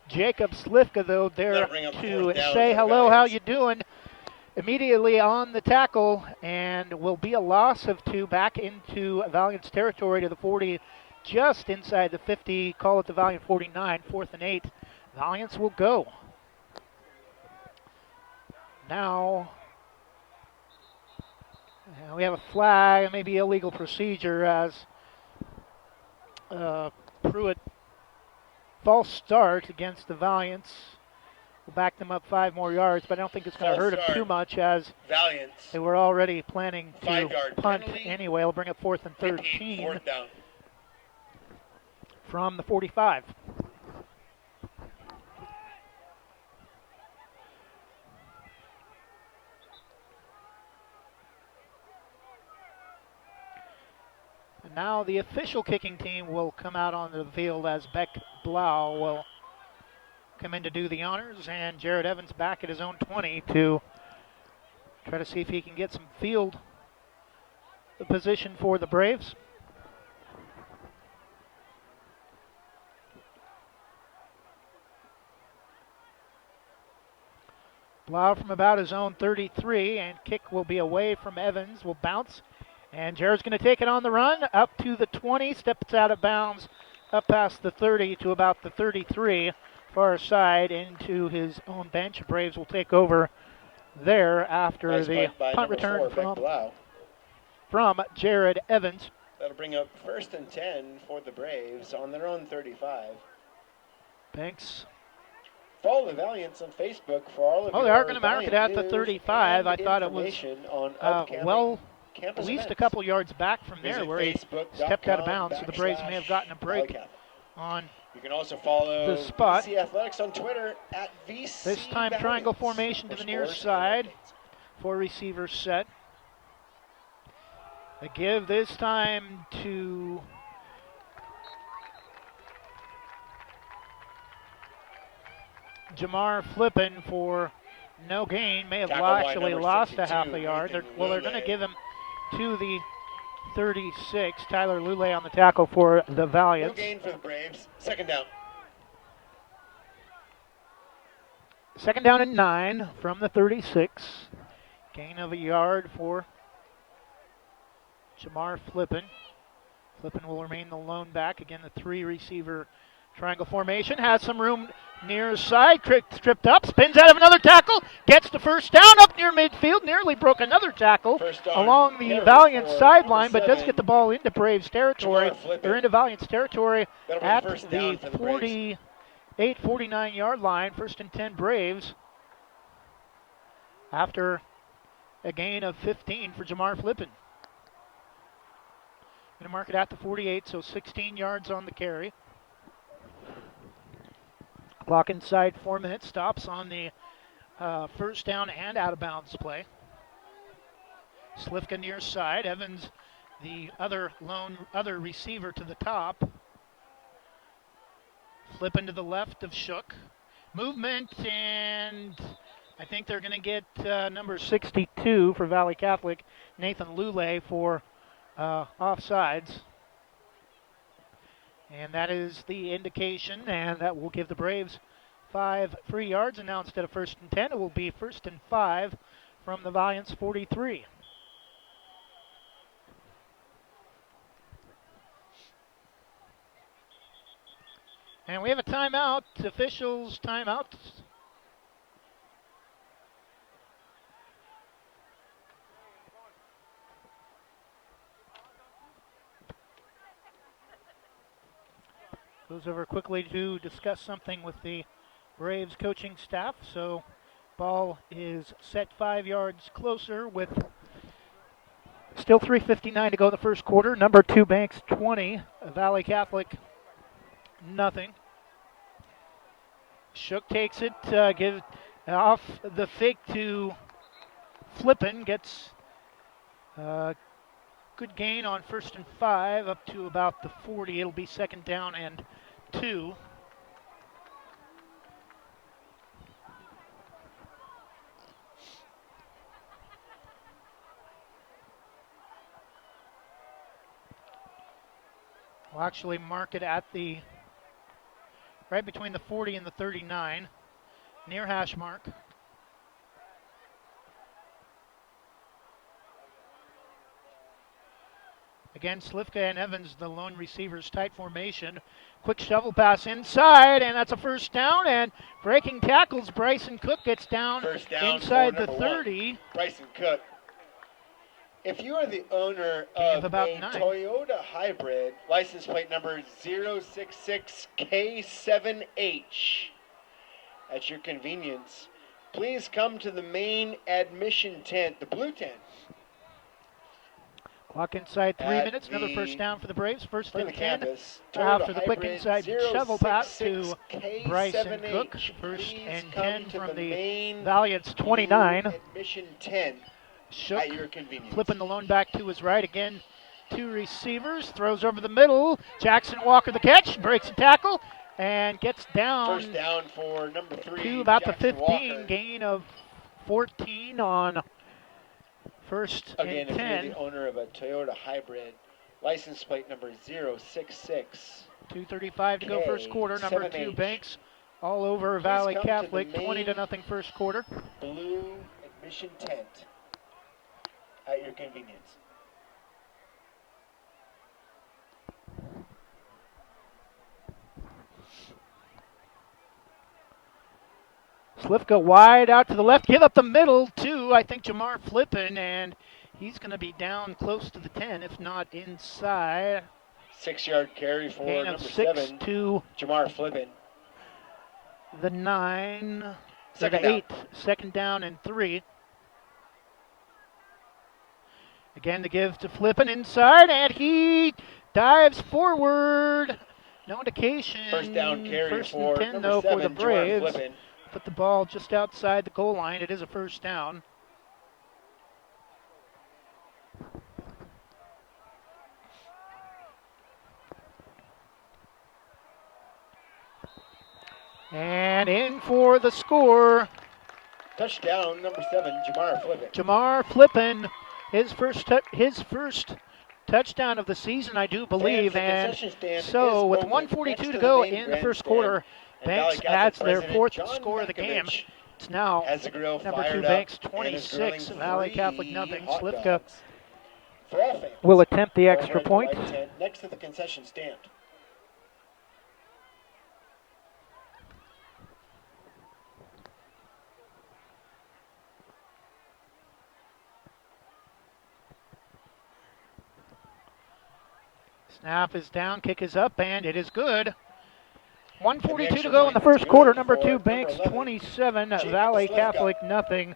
Jacob Slifka, though, there to say hello, how you doing? immediately on the tackle, and will be a loss of 2 back into Valiant's territory to the 40, just inside the 50. Call it the Valiant 49, 4th and 8. Valiants will go. Now we have a flag, maybe illegal procedure, as Pruitt false start against the Valiants. We'll back them up 5 more yards, but I don't think it's going to hurt them too much, as Valiants. they were already planning to 5-yard punt penalty. anyway. It'll bring up 4th and 13 4th down. from the 45. And now the official kicking team will come out onto the field, as Beck Blau will come in to do the honors, and Jared Evans back at his own 20 to try to see if he can get some field position for the Braves. Blau from about his own 33, and kick will be away from Evans, will bounce, and Jared's going to take it on the run up to the 20, steps out of bounds up past the 30 to about the 33, far side into his own bench. Braves will take over there after the punt return from Jared Evans. That'll bring up 1st and 10 for the Braves on their own 35. Thanks. Follow the Valiants on Facebook for all of they are going to mark it at the 35. I thought it was at least a couple yards back from there where he stepped out of bounds, so the Braves may have gotten a break on you can also follow the spot. VC Athletics on Twitter at VC This time Valiants. triangle formation to the near side for receiver set. The give this time to Jamar Flippin for no gain. May have actually lost a half a yard. They're going to give him to the 36. Tyler Lule on the tackle for the Valiants. No gain for the Braves. 2nd down. 2nd down and 9 from the 36. Gain of a yard for Jamar Flippin. Flippin will remain the lone back. Again, the 3 receiver triangle formation. Has some room near side. Tripped up. Spins out of another tackle. Gets the 1st down up near midfield. Nearly broke another tackle along the Valiant sideline, but does get the ball into Braves territory. They're into Valiant's territory at the 48, 49 yard line. 1st and 10 Braves after a gain of 15 for Jamar Flippin. Going to mark it at the 48, so 16 yards on the carry. Clock inside 4 minutes. Stops on the 1st down and out of bounds play. Slifka near side. Evans, the other receiver to the top. Flip into the left of Shook. Movement, and I think they're going to get number 62 for Valley Catholic, Nathan Lule, for offsides. And that is the indication, and that will give the Braves 5 free yards. And now instead of 1st and 10, it will be 1st and 5 from the Valiants 43. And we have a timeout. Officials timeout. Goes over quickly to discuss something with the Braves coaching staff. So ball is set 5 yards closer with still 3:59 to go in the 1st quarter. Number 2 Banks 20, Valley Catholic nothing. Shook takes it, gives off the fake to Flippin, gets good gain on 1st and 5 up to about the 40. It'll be 2nd down and 2. We'll actually mark it at the right between the 40 and the 39, near hash mark. Again, Slifka and Evans, the lone receivers, tight formation. Quick shovel pass inside, and that's a first down. And breaking tackles, Bryson Cook gets down, inside the 30. Bryson Cook. If you are the owner of about a 9. Toyota hybrid, license plate number 066K7H, at your convenience, please come to the main admission tent, the blue tent. Clock inside 3 minutes. Another first down for the Braves. First and 10. Campus, After the quick inside shovel pass to Bryson Cook. First and 10 from the Valiants 29. Admission 10 Shook, at your convenience. flipping the lone back to his right. Again, 2 receivers. Throws over the middle. Jackson Walker the catch. Breaks a tackle and gets down. First down for number 3. To about Jackson the 15. Walker. Gain of 14 on first Again, and if 10. you're the owner of a Toyota hybrid, license plate number 066. 2:35 to go first quarter. Number 2 7H. Banks all over Please Valley come to the Catholic. 20 to main nothing first quarter. Blue admission tent at your convenience. Slifka wide out to the left. Give up the middle to, I think, Jamar Flippin, and he's going to be down close to the 10, if not inside. 6-yard carry for Gain number of 6 7, to Jamar Flippin. the 9, to Second the down. 8. Second down and 3. Again, the give to Flippin inside, and he dives forward. No indication. First down carry First for and 10, number though, 7, for the Jamar Braves. Flippin. Put the ball just outside the goal line. It is a first down. And in for the score, Touchdown, number 7, Jamar Flippin. Jamar Flippin, his first touchdown of the season, I do believe. the And concession stand so, is with open 1:42 next to the go main in the first grandstand, quarter, and Banks Valley adds Catholic their President 4th John score of the game. Markovich It's now has the grill number 2 fired Banks up and is 26, grilling Valley free Catholic nothing. hot Slifka dogs for all fans. will attempt the Over extra at the point. right tent, next to the concession stand. Snap is down, kick is up, and it is good. 1:42 to extra go in the point first is quarter. good Number for 2 number Banks 11, 27, Jacob Valley Slifka. Catholic nothing.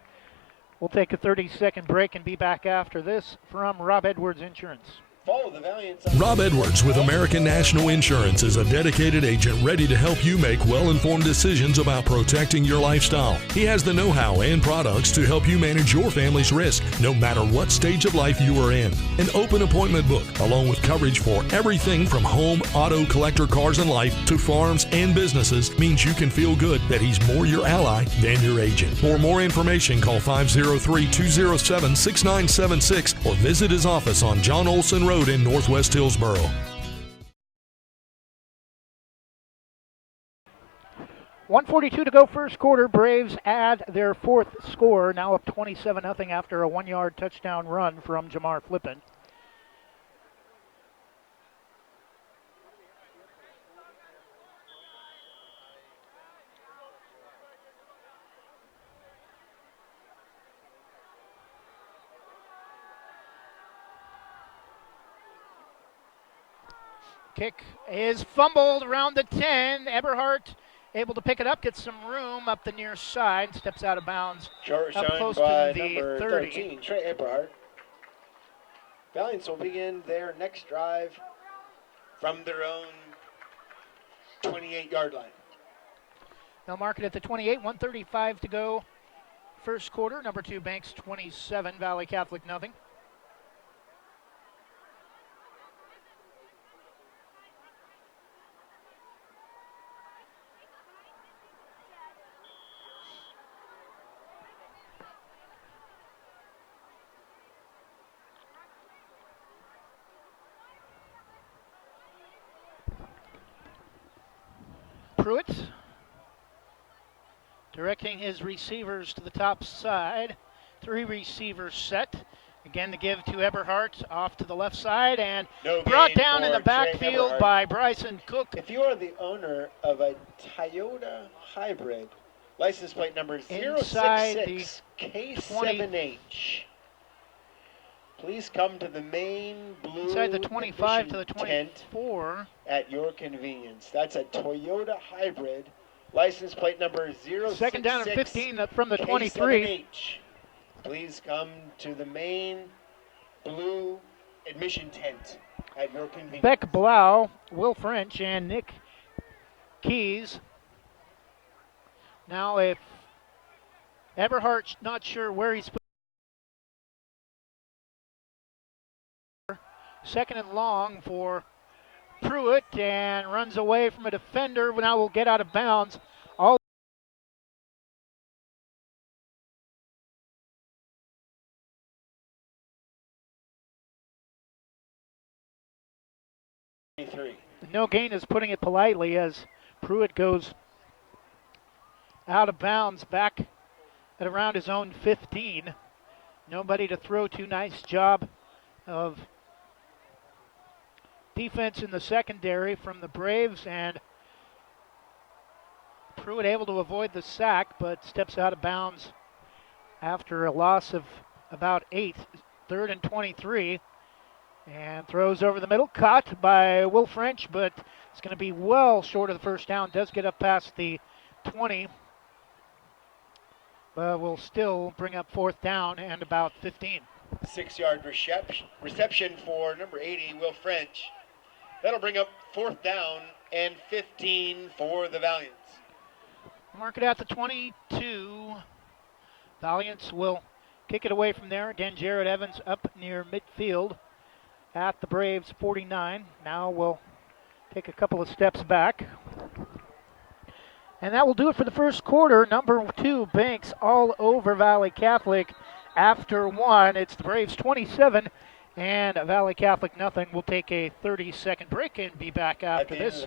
We'll take a 30-second break and be back after this from Rob Edwards Insurance. Follow the Valiants on Rob Edwards with American National Insurance is a dedicated agent ready to help you make well-informed decisions about protecting your lifestyle. He has the know-how and products to help you manage your family's risk, no matter what stage of life you are in. An open appointment book, along with coverage for everything from home, auto, collector cars and life to farms and businesses, means you can feel good that he's more your ally than your agent. For more information, call 503-207-6976 or visit his office on John Olson Road in Northwest Hillsboro. 1:42 to go first quarter. Braves add their 4th score, now up 27-0 after a 1-yard touchdown run from Jamar Flippin. Kick is fumbled around the 10. Eberhardt able to pick it up, gets some room up the near side, steps out of bounds. Short up shine close by to the number 30. 13, Trey Eberhardt. Valiants will begin their next drive from their own 28-yard line. They'll mark it at the 28, 1:35 to go. First quarter, number 2 Banks 27, Valley Catholic nothing. Pruitt directing his receivers to the top side. 3 receivers set. Again, the give to Eberhardt off to the left side and No brought gain down in for the Trey backfield Eberhardt. by Bryson Cook. If you are the owner of a Toyota hybrid, license plate number Inside the 066K7H, please come to the main blue inside the 25 to the admission tent 24. at your convenience. That's a Toyota hybrid, license plate number 066K7H. Second down and 15 from the 23. Please come to the main blue admission tent at your convenience. Beck Blau, Will French, and Nick Keys. Now, if Eberhardt's not sure where he's put, second and long for Pruitt, and runs away from a defender. Now will get out of bounds. All no gain is putting it politely as Pruitt goes out of bounds back at around his own 15. Nobody to throw to. Nice job of defense in the secondary from the Braves, and Pruitt able to avoid the sack but steps out of bounds after a loss of about 8. Third and 23, and throws over the middle, caught by Will French, but it's going to be well short of the first down. Does get up past the 20, but will still bring up fourth down and about 15. 6-yard reception for number 80, Will French. That'll bring up fourth down and 15 for the Valiants. Mark it at the 22. Valiants will kick it away from there. Again, Jared Evans up near midfield at the Braves 49. Now we'll take a couple of steps back. And that will do it for the first quarter. Number 2, Banks all over Valley Catholic after 1. It's the Braves 27 and Valley Catholic nothing. We'll take a 30-second break and be back after this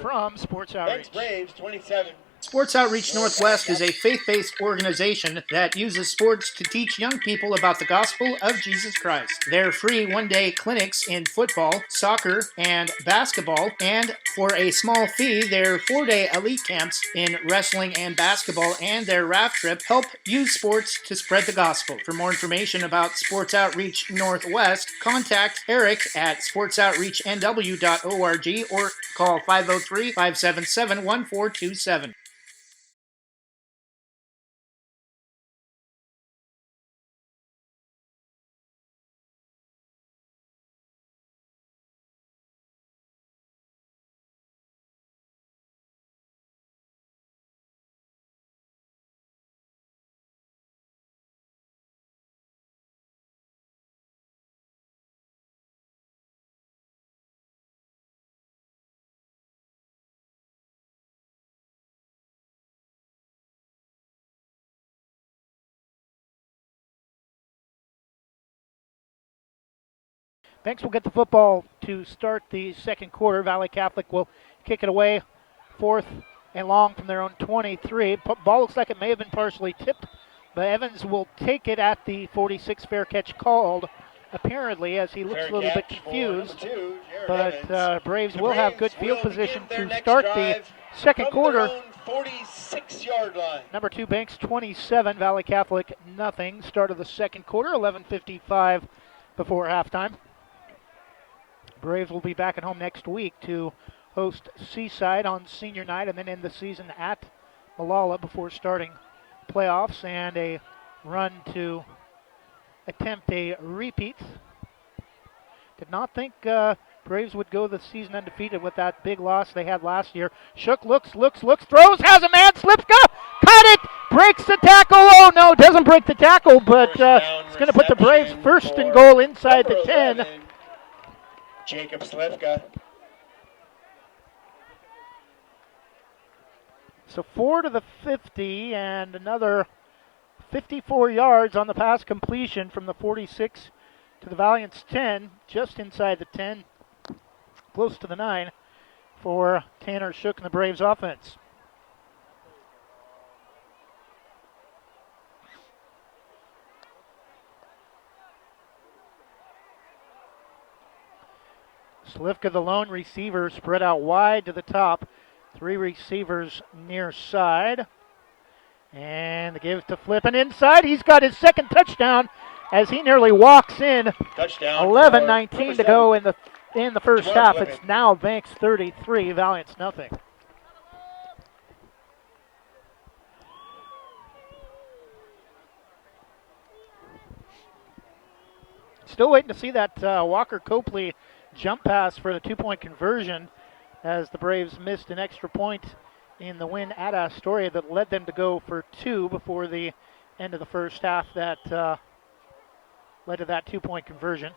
from Sports Outreach. Banks Braves 27. Sports Outreach Northwest is a faith-based organization that uses sports to teach young people about the gospel of Jesus Christ. Their free one-day clinics in football, soccer, and basketball, and for a small fee, their 4-day elite camps in wrestling and basketball, and their raft trip help use sports to spread the gospel. For more information about Sports Outreach Northwest, contact Eric at sportsoutreachnw.org or call 503-577-1427. Banks will get the football to start the second quarter. Valley Catholic will kick it away, fourth and long from their own 23. Ball looks like it may have been partially tipped, but Evans will take it at the 46. Fair catch called, apparently, as he looks a little bit confused. But Braves will have good field position to start the second quarter. 46-yard line. Number 2, Banks 27, Valley Catholic nothing. Start of the second quarter, 11:55 before halftime. Braves will be back at home next week to host Seaside on senior night and then end the season at Malala before starting playoffs and a run to attempt a repeat. Did not think Braves would go the season undefeated with that big loss they had last year. Shook, looks, throws, has a man, slips, go, cut it, breaks the tackle. Oh no, doesn't break the tackle, but it's going to put the Braves first and goal inside the 10. 11, Jacob Slivka. So 4 to the 50 and another 54 yards on the pass completion from the 46 to the Valiants 10, just inside the 10, close to the 9 for Tanner Shook and the Braves offense. Slivka, the lone receiver, spread out wide to the top. 3 receivers near side. And the give to Flippin inside. He's got his second touchdown as he nearly walks in. Touchdown. 11:19 to go in the first Jamar half. Flippin. It's now Banks 33, Valiants nothing. Still waiting to see that Walker Copley jump pass for the 2-point conversion as the Braves missed an extra point in the win at Astoria that led them to go for 2 before the end of the first half that led to that 2-point conversion.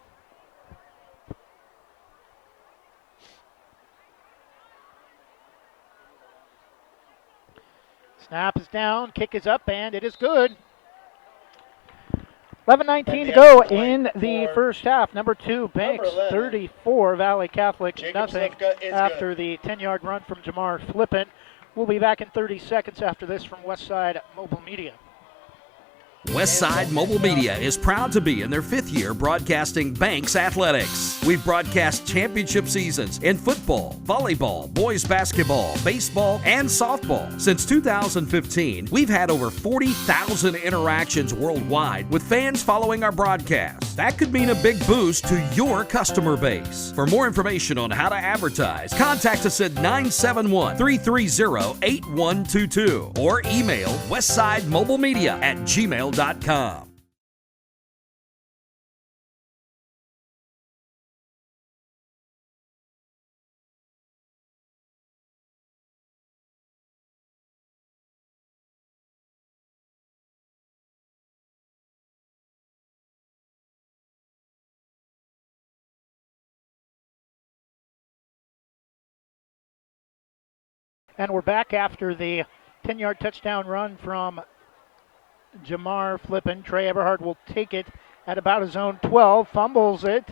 Snap is down, kick is up, and it is good. 11:19 to go in the first half. Number 2, Banks 34, Valley Catholic nothing after the 10-yard run from Jamar Flippin. We'll be back in 30 seconds after this from Westside Mobile Media. Westside Mobile Media is proud to be in their 5th year broadcasting Banks Athletics. We've broadcast championship seasons in football, volleyball, boys basketball, baseball, and softball. Since 2015, we've had over 40,000 interactions worldwide with fans following our broadcast. That could mean a big boost to your customer base. For more information on how to advertise, contact us at 971-330-8122 or email westsidemobilemedia@gmail.com. And we're back after the 10-yard touchdown run from Jamar Flippin. Trey Eberhard will take it at about his own 12, fumbles it,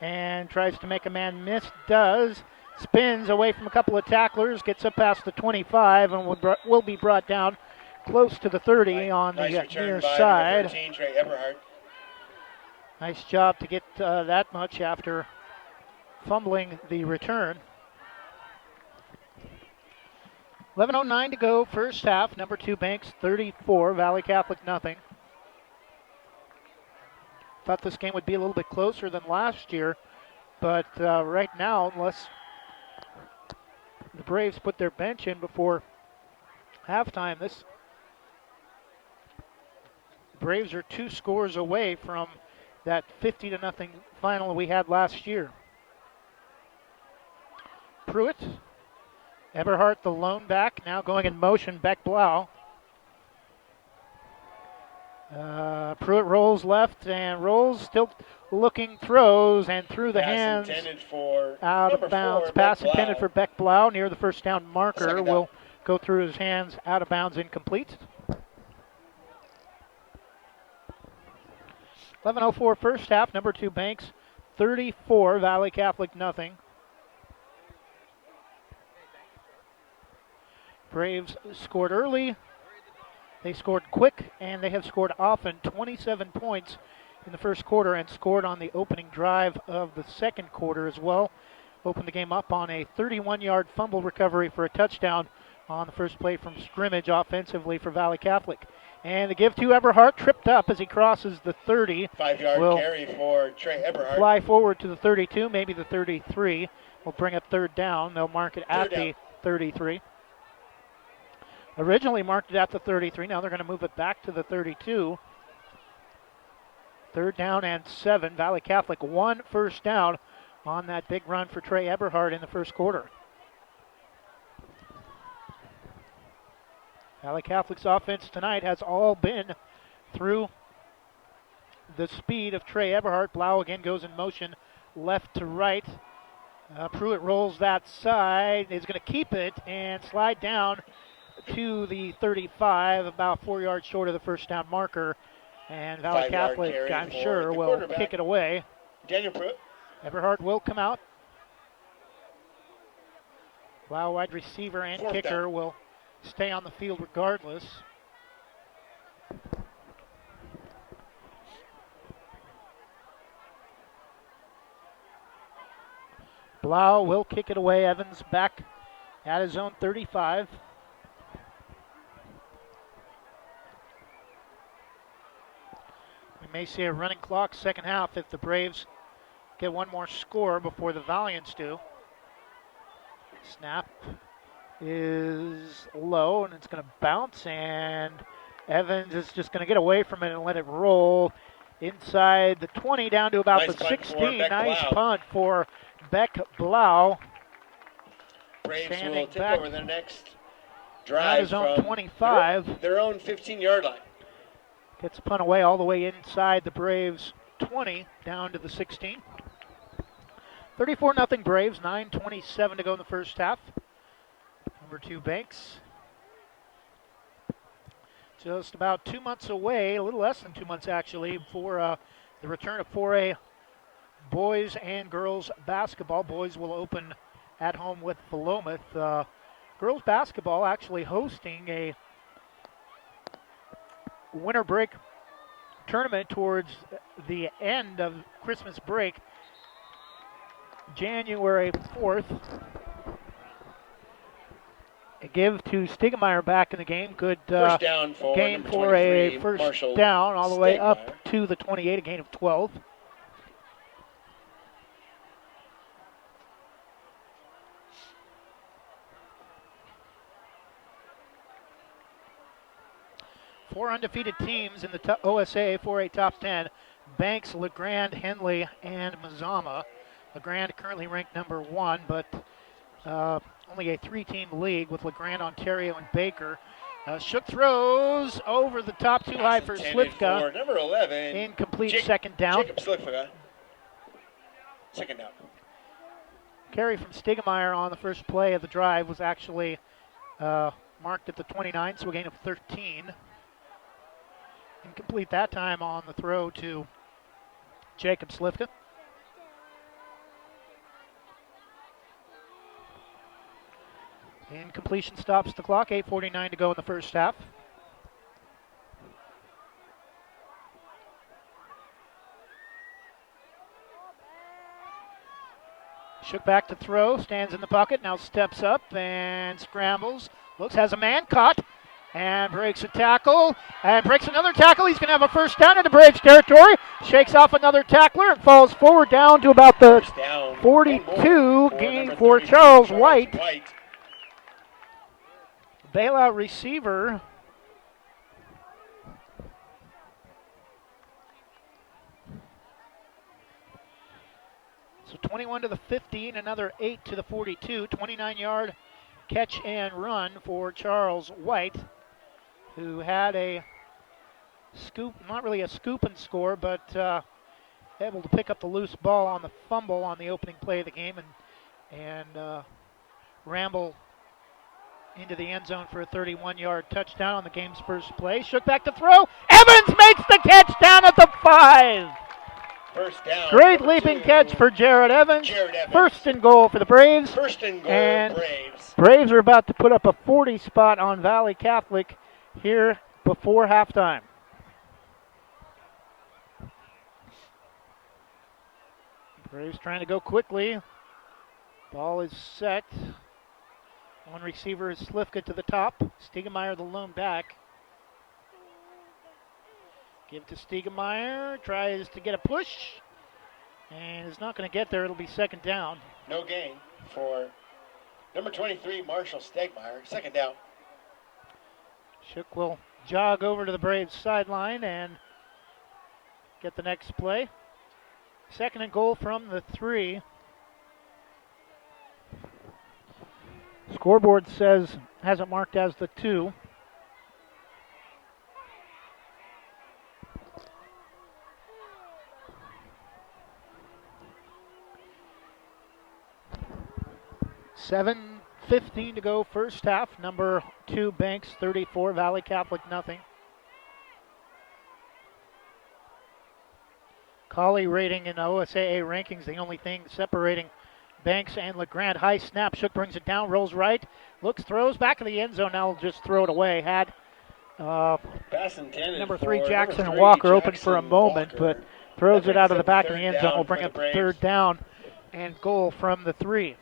and tries to make a man miss. Does. Spins away from a couple of tacklers, gets up past the 25, and will be brought down close to the 30 on the near side. 13, Trey Eberhard. Nice job to get that much after fumbling the return. 11:09 to go, first half. Number 2, Banks 34, Valley Catholic nothing. Thought this game would be a little bit closer than last year, but right now, unless the Braves put their bench in before halftime, this Braves are 2 scores away from that 50-0 final we had last year. Pruitt. Eberhardt, the lone back, now going in motion, Beck Blau. Pruitt rolls left and rolls, still looking, throws, and through the hands, out of bounds. Pass intended for Beck Blau near the first down marker. Will go through his hands, out of bounds, incomplete. 11:04 first half, number 2 Banks 34, Valley Catholic nothing. Braves scored early, they scored quick, and they have scored often. 27 points in the first quarter and scored on the opening drive of the second quarter as well. Opened the game up on a 31-yard fumble recovery for a touchdown on the first play from scrimmage offensively for Valley Catholic. And the give to Eberhardt, tripped up as he crosses the 30. 5-yard carry for Trey Eberhardt. Fly forward to the 32, maybe the 33. Will bring up third down. They'll mark it at the 33. Originally marked it at the 33. Now they're going to move it back to the 32. Third down and 7. Valley Catholic 1 first down on that big run for Trey Eberhard in the first quarter. Valley Catholic's offense tonight has all been through the speed of Trey Eberhard. Blau again goes in motion left to right. Pruitt rolls that side, is going to keep it and slide down to the 35, about 4 yards short of the first down marker. And Valley Catholic, I'm sure, will kick it away. Daniel Pruitt. Eberhard will come out. Blau, wide receiver and kicker, will stay on the field regardless. Blau will kick it away. Evans back at his own 35. We may see a running clock second half if the Braves get one more score before the Valiants do. Snap is low, and it's going to bounce, and Evans is just going to get away from it and let it roll inside the 20 down to about Nice the punt 16. Beck Nice Blau. punt for Beck Blau. Braves Standing will take back over their next at drive his own from 25. their own 15-yard line. Gets a punt away all the way inside the Braves 20 down to the 16. 34-0 Braves, 9:27 to go in the first half. Number 2 Banks. Just about 2 months away, a little less than 2 months actually, for the return of 4A boys and girls basketball. Boys will open at home with Philomath. Girls basketball actually hosting a winter break tournament towards the end of Christmas break, January 4th. A give to Stiegemeyer back in the game. Good First down for game number for a 23, first Marshall down all the way Stiegemeyer. up to the 28, a gain of 12. Four undefeated teams in the OSA 4A Top 10. Banks, LeGrand, Henley, and Mazama. LeGrand currently ranked number 1, but only a 3-team league with LeGrand, Ontario, and Baker. Shook throws over the top, too high for Intended Slivka. for number 11. Incomplete, second down. Jacob Slivka. Second down. Carry from Stiegemeyer on the first play of the drive was actually marked at the 29, so a gain of 13. Incomplete that time on the throw to Jacob Slivka. Incompletion stops the clock, 8:49 to go in the first half. Shook back to throw, stands in the pocket, now steps up and scrambles. Looks, has a man caught, and breaks a tackle, and breaks another tackle. He's going to have a first down into Braves territory. Shakes off another tackler and falls forward down to about the 42, gain for Charles White. Bailout receiver. So 21 to the 15, another 8 to the 42, 29-yard catch and run for Charles White, who had a scoop, not really a scoop and score, but able to pick up the loose ball on the fumble on the opening play of the game and ramble into the end zone for a 31-yard touchdown on the game's first play. Shook back to throw. Evans makes the catch down at the 5. First down. Great leaping catch for Jared Evans. First and goal for the Braves. First and goal, and Braves. Braves are about to put up a 40 spot on Valley Catholic here before halftime. Braves trying to go quickly. Ball is set. One receiver is Slivka to the top. Stiegemeyer the lone back. Give to Stiegemeyer. Tries to get a push. And is not going to get there. It'll be second down. No gain for number 23, Marshall Stegmeyer. Second down. Shook will jog over to the Braves sideline and get the next play. Second and goal from the 3. Scoreboard says, has it marked as the 2. $7:15 to go first half. Number 2 Banks 34, Valley Catholic nothing. Collie rating in the OSAA rankings, the only thing separating Banks and LeGrand. High snap, Shook brings it down, rolls right, looks, throws back in the end zone, now will just throw it away. Had number 3 Jackson and Walker open for a moment, but throws it out of the back of the end zone. Will bring up third down and goal from the 3.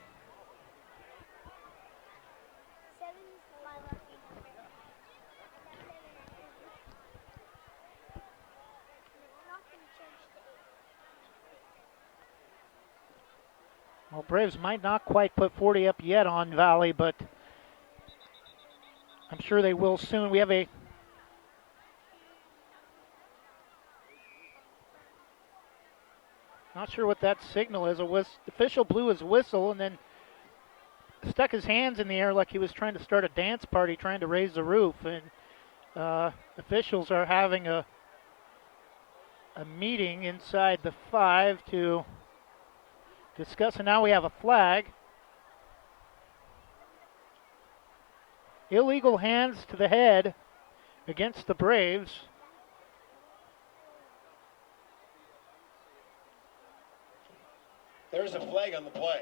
Well, Braves might not quite put 40 up yet on Valley, but I'm sure they will soon. We have a not sure what that signal is. Official blew his whistle and then stuck his hands in the air like he was trying to start a dance party, trying to raise the roof. And officials are having a meeting inside the 5 to discuss. And now we have a flag. Illegal hands to the head against the Braves. There's a flag on the play.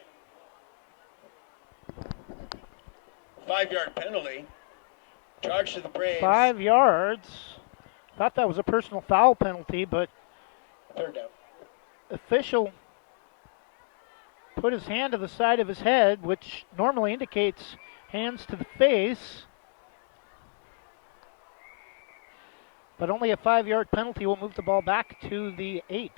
5-yard penalty. Charge to the Braves. 5 yards. Thought that was a personal foul penalty, but Third down. official put his hand to the side of his head, which normally indicates hands to the face. But only a 5-yard penalty will move the ball back to the 8.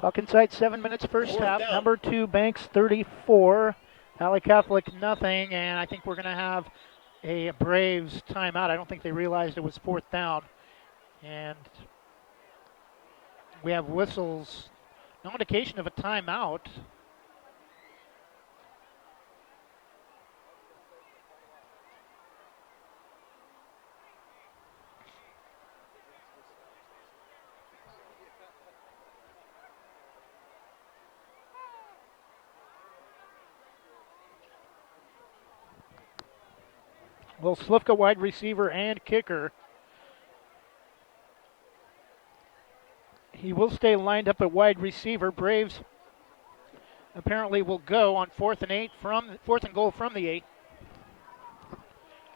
Clock inside 7 minutes first half. Down. Number 2, Banks 34. Valley Catholic nothing, and I think we're going to have a Braves timeout. I don't think they realized it was 4th down. And we have whistles. No indication of a timeout. Will Slivka, wide receiver and kicker. He will stay lined up at wide receiver. Braves apparently will go on 4th and 8 from 4th and goal from the 8.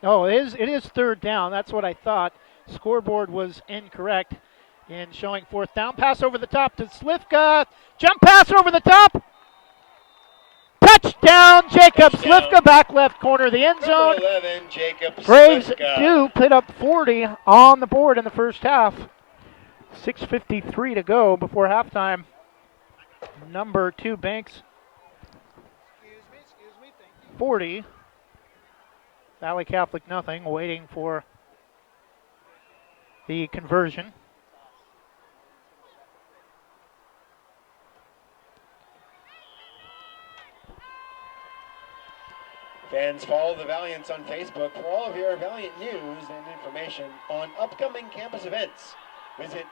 Oh, it is 3rd down. That's what I thought. Scoreboard was incorrect in showing 4th down. Pass over the top to Slivka. Jump pass over the top. Touchdown, Jacob Slivka, back left corner of the end zone. Number 11, Jacob Braves Slivka. do put up 40 on the board in the first half. 6:53 to go before halftime. Number 2, Banks 40. Valley Catholic nothing, waiting for the conversion. Fans, follow the Valiants on Facebook for all of your Valiant news and information on upcoming campus events. Visit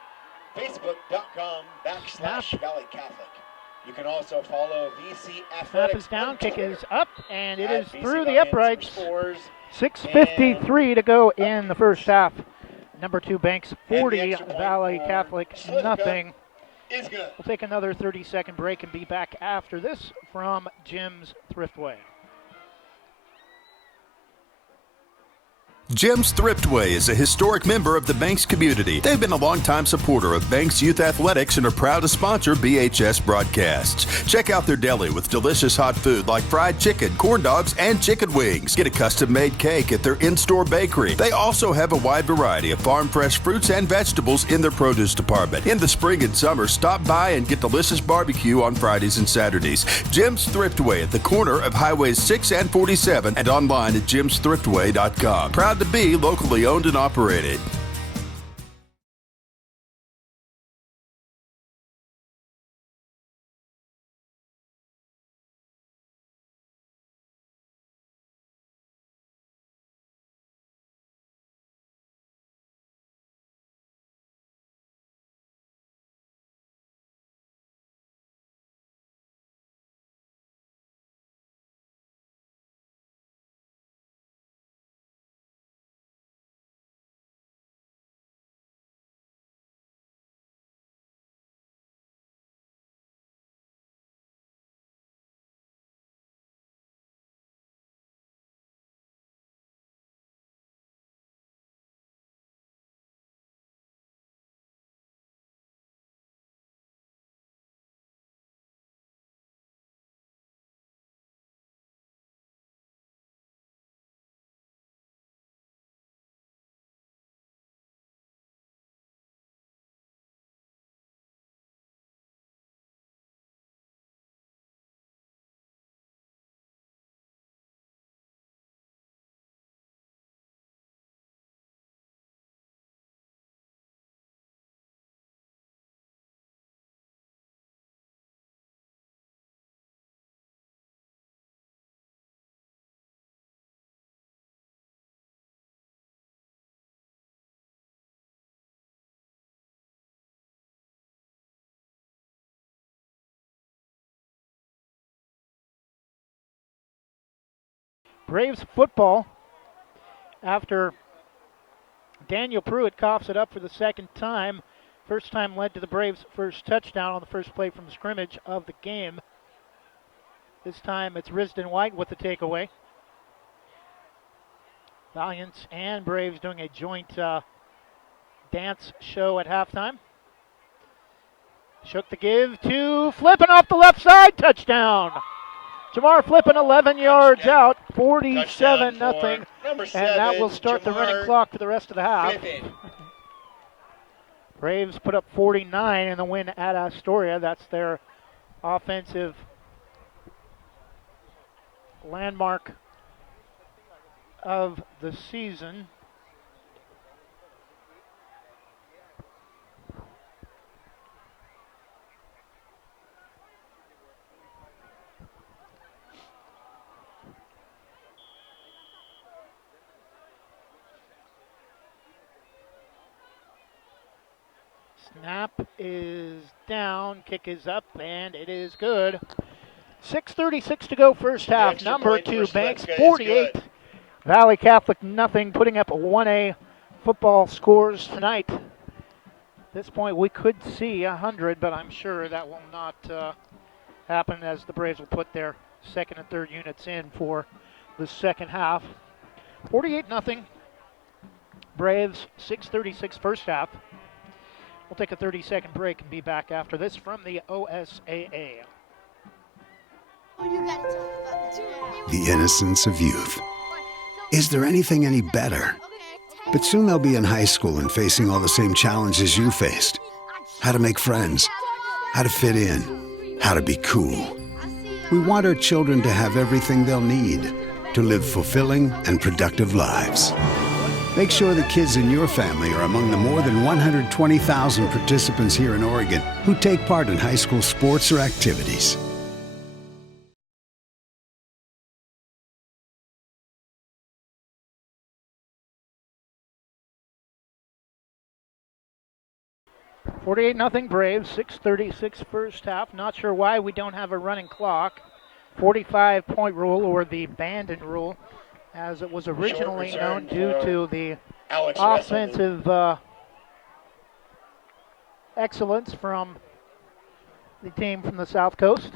facebook.com/Valley Catholic. You can also follow VC Snap Athletics. is down, kick is up, and it is VC through the Valiants uprights. scores. 6:53 to go in the first half. Number 2, Banks 40, extra point Valley for Catholic Slivka nothing. Is good. We'll take another 30-second break and be back after this from Jim's Thriftway. Jim's Thriftway is a historic member of the Banks community. They've been a longtime supporter of Banks Youth Athletics and are proud to sponsor BHS broadcasts. Check out their deli with delicious hot food like fried chicken, corn dogs, and chicken wings. Get a custom-made cake at their in-store bakery. They also have a wide variety of farm-fresh fruits and vegetables in their produce department. In the spring and summer, stop by and get delicious barbecue on Fridays and Saturdays. Jim's Thriftway at the corner of Highways 6 and 47 and online at jimsthriftway.com. Proud to be locally owned and operated. Braves football after Daniel Pruitt coughs it up for the second time. First time led to the Braves' first touchdown on the first play from scrimmage of the game. This time it's Risden White with the takeaway. Valiants and Braves doing a joint dance show at halftime. Shook the give to Flippin off the left side, touchdown. Jamar Flippin 11 yards out, 47-0, and that will start the running clock for the rest of the half. Braves put up 49 in the win at Astoria. That's their offensive landmark of the season. Snap is down, kick is up, and it is good. 6:36 to go first half. Number 2, Banks 48. Valley Catholic nothing, putting up 1A football scores tonight. At this point, we could see 100, but I'm sure that will not happen as the Braves will put their second and third units in for the second half. 48-0. Braves, 6:36 first half. We'll take a 30-second break and be back after this from the OSAA. The innocence of youth. Is there anything any better? But soon they'll be in high school and facing all the same challenges you faced. How to make friends, how to fit in, how to be cool. We want our children to have everything they'll need to live fulfilling and productive lives. Make sure the kids in your family are among the more than 120,000 participants here in Oregon who take part in high school sports or activities. $48-0 Braves, 6:36 first half. Not sure why we don't have a running clock. 45-point rule, or the Bandon rule, as it was originally known due to the offensive excellence from the team from the South Coast.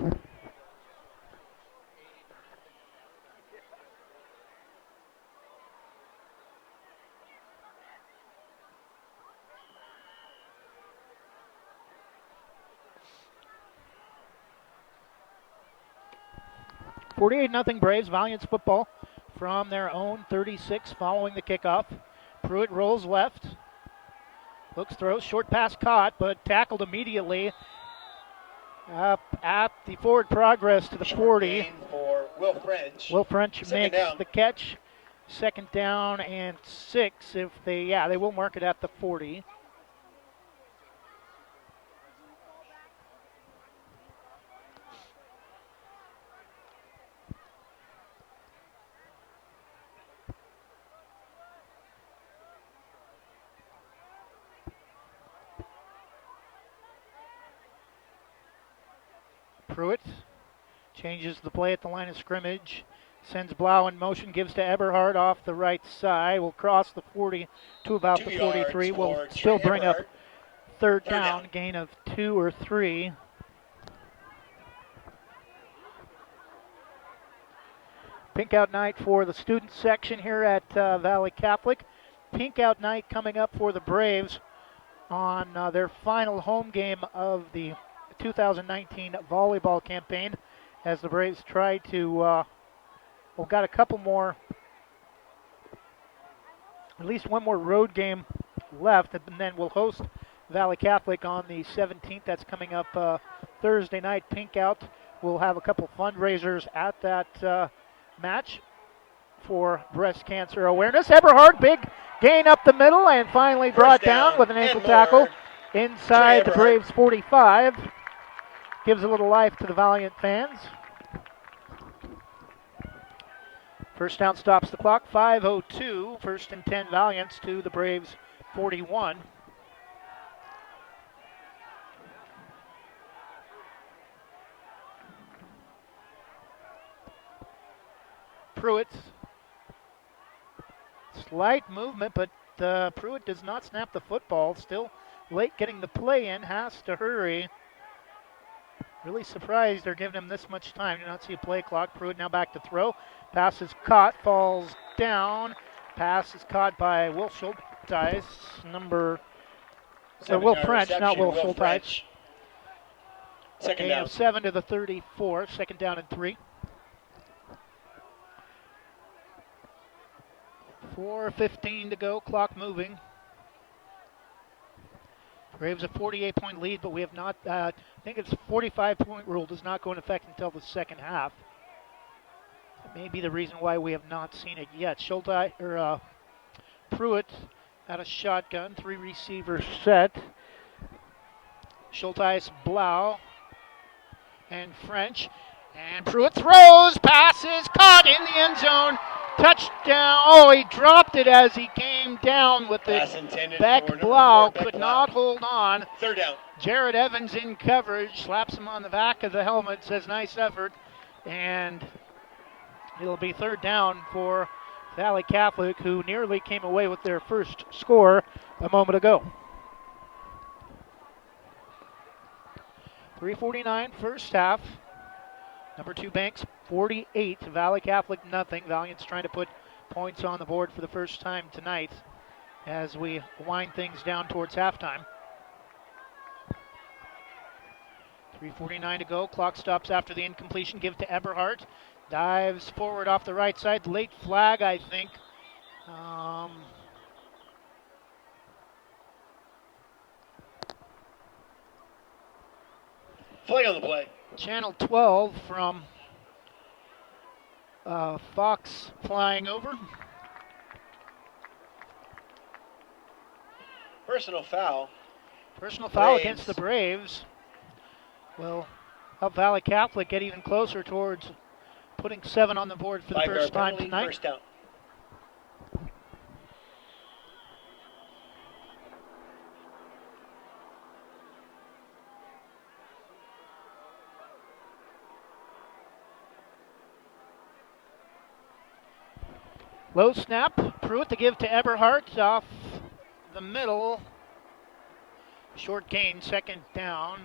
$48-0 Braves. Valiants football from their own 36 following the kickoff. Pruitt rolls left. Looks, throws, short pass caught, but tackled immediately up at the forward progress to the 40. For Will French makes the catch. Second down and 6. If they will mark it at the 40. Pruitt changes the play at the line of scrimmage, sends Blau in motion, gives to Eberhard off the right side, will cross the 40 to about the 43, will still bring up third down, gain of 2 or 3. Pink out night for the student section here at Valley Catholic. Pink out night coming up for the Braves on their final home game of the 2019 volleyball campaign, as the Braves try to, got a couple more, at least one more road game left, and then we'll host Valley Catholic on the 17th. That's coming up Thursday night. Pink out. We'll have a couple fundraisers at that match for breast cancer awareness. Eberhard, big gain up the middle, and finally brought down with an ankle tackle inside the Braves 45. Gives a little life to the Valiant fans. First down stops the clock, 5:02. First and 10 Valiants to the Braves 41. Pruitt Slight movement, but Pruitt does not snap the football. Still late getting the play in, has to hurry. Really surprised they're giving him this much time. Do not see a play clock. Pruitt now back to throw. Pass is caught, falls down. Pass is caught by Will Schulteis, Will French, not Will Schulteis. Second Gain down. of 7 to the 34, second down and 3. 4:15 to go, clock moving. Braves a 48-point lead, but we have not, I think it's 45-point rule does not go into effect until the second half. That may be the reason why we have not seen it yet. Pruitt out of shotgun, 3 receivers set. Schulteis, Blau, and French. And Pruitt throws, passes, caught in the end zone. Touchdown. Oh, he dropped it as he came down with it. Beck Blau could not hold on. Third down. Jared Evans in coverage, slaps him on the back of the helmet, says nice effort. And it'll be third down for Valley Catholic, who nearly came away with their first score a moment ago. 3:49 first half. Number 2 Banks 48, Valley Catholic nothing. Valiants trying to put points on the board for the first time tonight as we wind things down towards halftime. 3:49 to go. Clock stops after the incompletion. Give to Eberhardt. Dives forward off the right side. Late flag, I think. Flag on the play. Channel 12 from Fox flying over. Personal foul. Personal foul against the Braves. Will help Valley Catholic get even closer towards putting 7 on the board for the first time tonight. First down. Low snap. Pruitt to give to Eberhardt off the middle. Short gain, second down.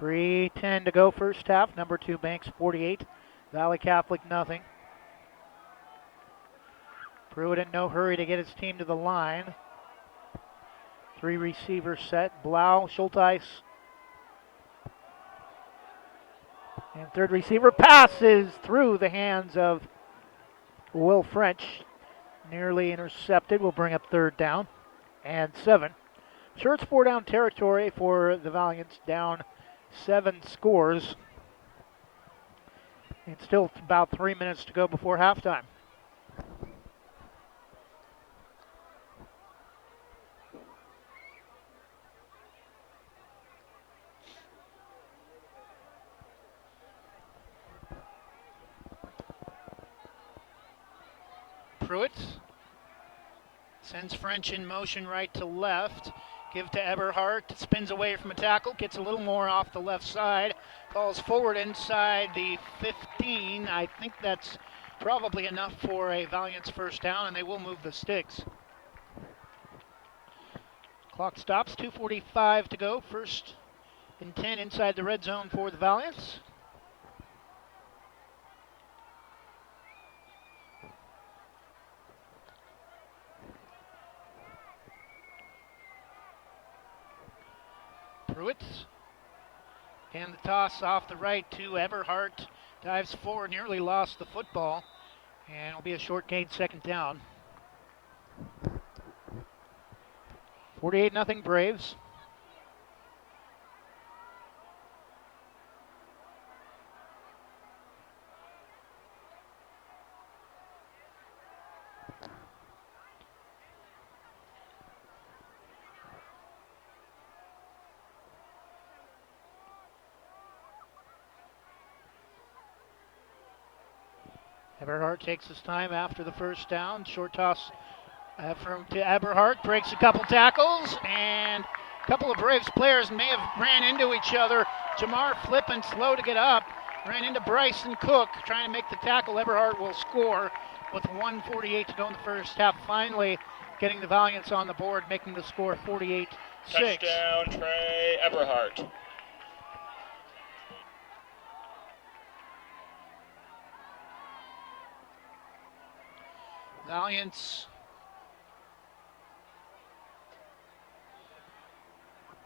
.310 to go first half. Number 2 Banks 48. Valley Catholic nothing. Pruitt in no hurry to get his team to the line. 3 receivers set. Blau, Schulteis. And third receiver passes through the hands of Will French. Nearly intercepted. Will bring up third down and 7. Sure, it's 4 down territory for the Valiants, down 7 scores. It's still about 3 minutes to go before halftime. Pruitt sends French in motion right to left. Give to Eberhardt, spins away from a tackle, gets a little more off the left side, falls forward inside the 15. I think that's probably enough for a Valiants first down, and they will move the sticks. Clock stops, 2:45 to go, first and 10 inside the red zone for the Valiants. Pruitt. And the toss off the right to Eberhardt. Dives forward, nearly lost the football. And it'll be a short gain, second down. 48-0 Braves. Eberhardt takes his time after the first down. Short toss to Eberhardt. Breaks a couple tackles and A couple of Braves players may have ran into each other. Jamar Flippin slow to get up. Ran into Bryson Cook trying to make the tackle. Eberhardt will score with 1:48 to go in the first half. Finally getting the Valiants on the board, making the score 48-6. Touchdown, Trey Eberhardt. Valiants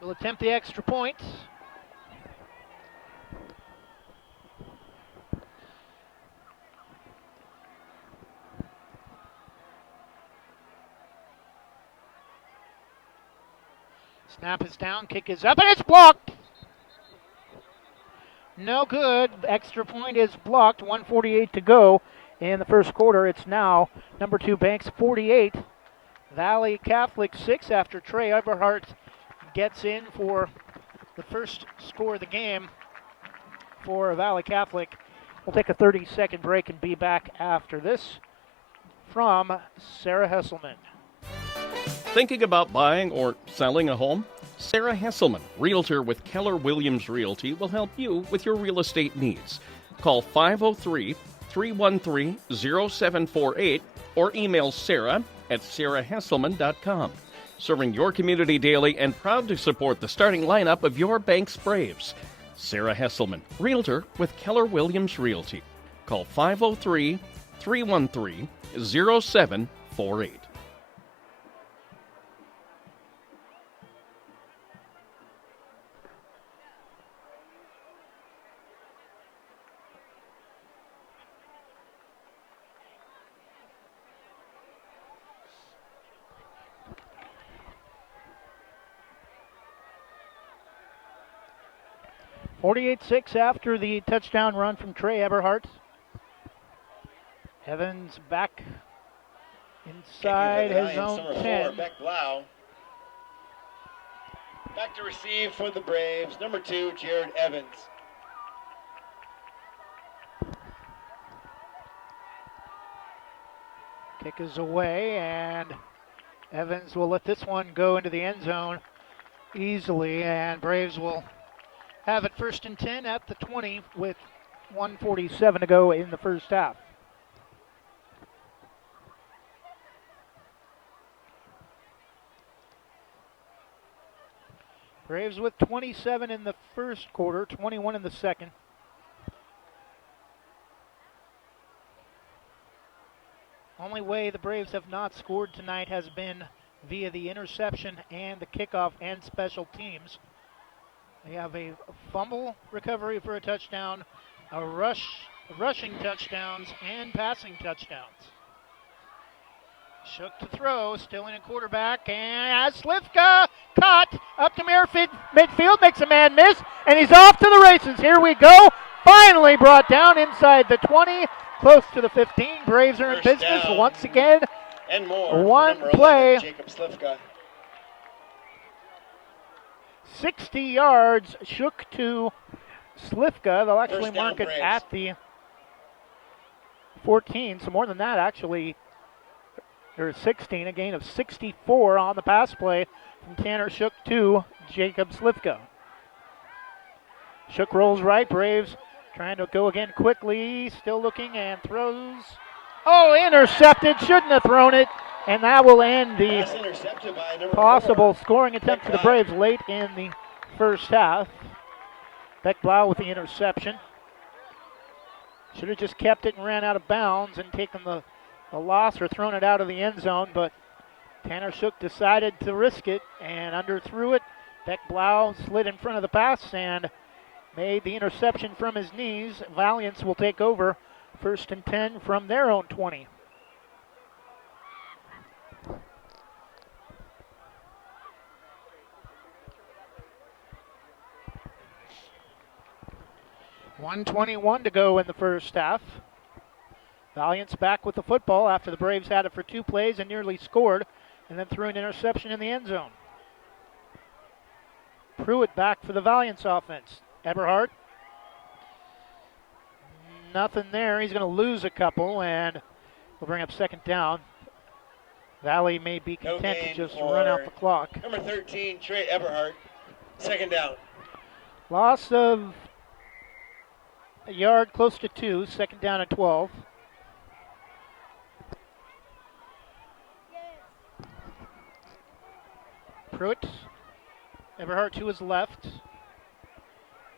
will attempt the extra point. Snap is down, kick is up, and it's blocked. No good. Extra point is blocked. 1:48 to go in the first quarter. It's now number 2 Banks 48, Valley Catholic 6 after Trey Eberhardt gets in for the first score of the game for Valley Catholic. We'll take a 30-second break and be back after this from Sarah Hesselman. Thinking about buying or selling a home? Sarah Hesselman, Realtor with Keller Williams Realty, will help you with your real estate needs. Call 503-313-0748 or email Sarah at sarahhesselman.com. Serving your community daily and proud to support the starting lineup of your Banks Braves. Sarah Hesselman, Realtor with Keller Williams Realty. Call 503-313-0748. .48-6 after the touchdown run from Trey Eberhardt. Evans back inside his own 10. Beck Blau. Back to receive for the Braves, number 2, Jared Evans. Kick is away, and Evans will let this one go into the end zone easily, and Braves will have it 1st and 10 at the 20 with 1:47 to go in the first half. Braves with 27 in the first quarter, 21 in the second. Only way the Braves have not scored tonight has been via the interception and the kickoff and special teams. They have a fumble recovery for a touchdown, rushing touchdowns, and passing touchdowns. Shook to throw, still in a quarterback, and Slifka caught up to midfield, makes a man miss, and he's off to the races. Here we go. Finally brought down inside the 20, close to the 15. Braves are in business once again. And more. One play. 11, Jacob Slifka. 60 yards, Shook to Slifka. They'll actually mark it at the 14. So more than that, actually. There's 16, a gain of 64 on the pass play from Tanner Shook to Jacob Slifka. Shook rolls right. Braves trying to go again quickly. Still looking and throws. Oh, intercepted. Shouldn't have thrown it. And that will end the possible scoring attempt for the Braves late in the first half. Beck Blau with the interception. Should have just kept it and ran out of bounds and taken the loss or thrown it out of the end zone, but Tanner Shook decided to risk it and underthrew it. Beck Blau slid in front of the pass and made the interception from his knees. Valiants will take over 1st and 10 from their own 20. .121 to go in the first half. Valiants back with the football after the Braves had it for 2 plays and nearly scored, and then threw an interception in the end zone. Pruitt back for the Valiants offense. Eberhardt. Nothing there. He's going to lose a couple, and we'll bring up 2nd down. Valley may be No content to gain just for run out the clock. Number 13, Trey Everhart. Second down. Loss of a yard, close to 2, second down and 12. Pruitt, Everhart to his left.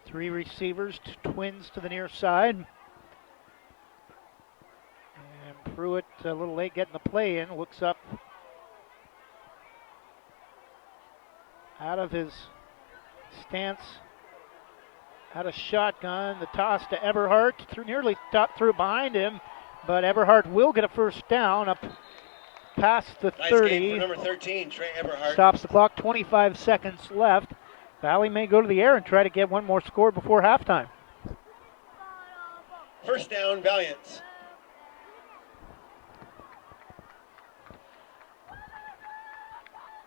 3 receivers, twins to the near side. And Pruitt a little late getting the play in, looks up out of his stance, out of shotgun. The toss to Everhart, nearly through behind him, but Everhart will get a first down up past the Nice 30. game for number 13, Trey Everhart. Stops the clock, 25 seconds left. Valley may go to the air and try to get one more score before halftime. First down, Valiants.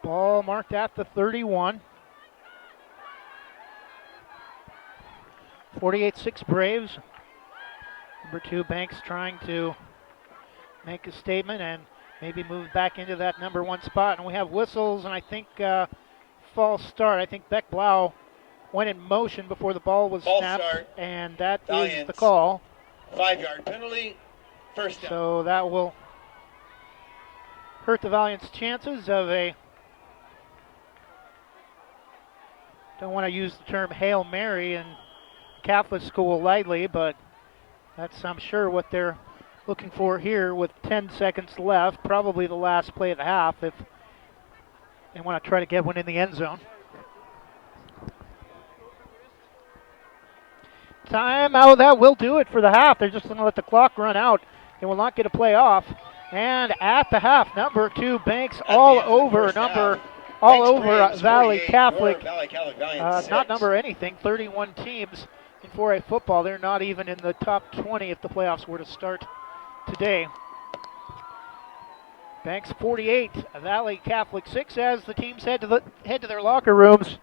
Ball marked at the 31. 48-6 Braves. Number 2 Banks trying to make a statement and maybe move back into that number 1 spot. And we have whistles and I think false start. I think Beck Blau went in motion before the ball was snapped, Start. and that Valiants. is the call. 5-yard penalty. First down. So that will hurt the Valiants' chances of a, don't want to use the term Hail Mary in Catholic school lightly, but that's, I'm sure, what they're looking for here with 10 seconds left, probably the last play of the half if they want to try to get one in the end zone. Timeout, that will do it for the half. They're just going to let the clock run out. They will not get a play off. And at the half, number 2 Banks all over Valley Catholic. Not number anything, 31 teams in 4A football. They're not even in the top 20 if the playoffs were to start today. Banks 48, Valley Catholic 6 as the teams head to their locker rooms.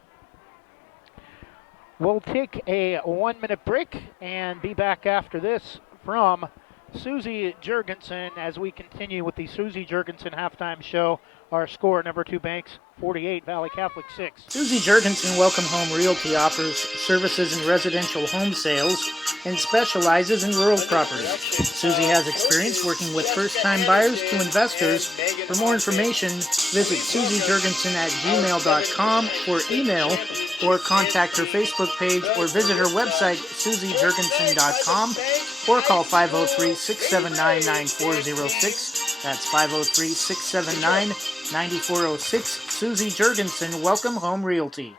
We'll take a 1-minute break and be back after this from Susie Jurgensen as we continue with the Susie Jurgensen halftime show. Our score, number 2 Banks 48, Valley Catholic 6. Susie Jurgensen Welcome Home Realty offers services in residential home sales and specializes in rural property. Susie has experience working with first-time buyers to investors. For more information, visit susiejurgensen@gmail.com for email or contact her Facebook page or visit her website, susiejurgensen.com, or call 503-679-9406. That's 503-679-9406. Susie Jurgensen, Welcome Home Realty.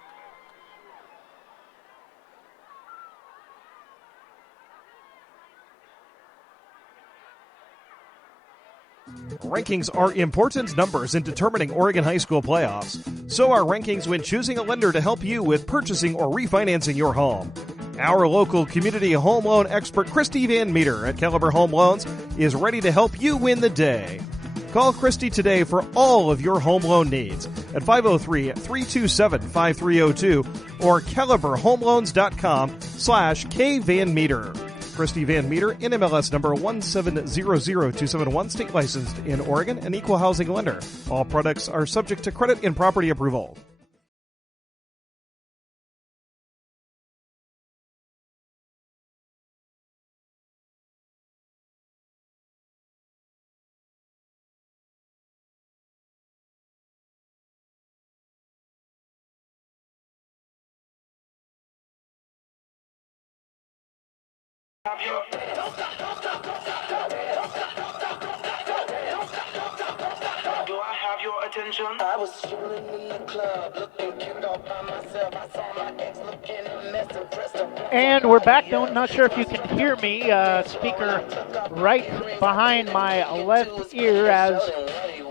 Rankings are important numbers in determining Oregon high school playoffs. So are rankings when choosing a lender to help you with purchasing or refinancing your home. Our local community home loan expert, Christy Van Meter at Caliber Home Loans, is ready to help you win the day. Call Christy today for all of your home loan needs at 503-327-5302 or caliberhomeloans.com/kvanmeter. Christy Van Meter, NMLS number 1700271, state licensed in Oregon, an equal housing lender. All products are subject to credit and property approval. I was chilling in the club, looking cute all by myself. I saw my ex looking a mess and dressed up. And we're back. Not sure if you can hear me. Speaker right behind my left ear as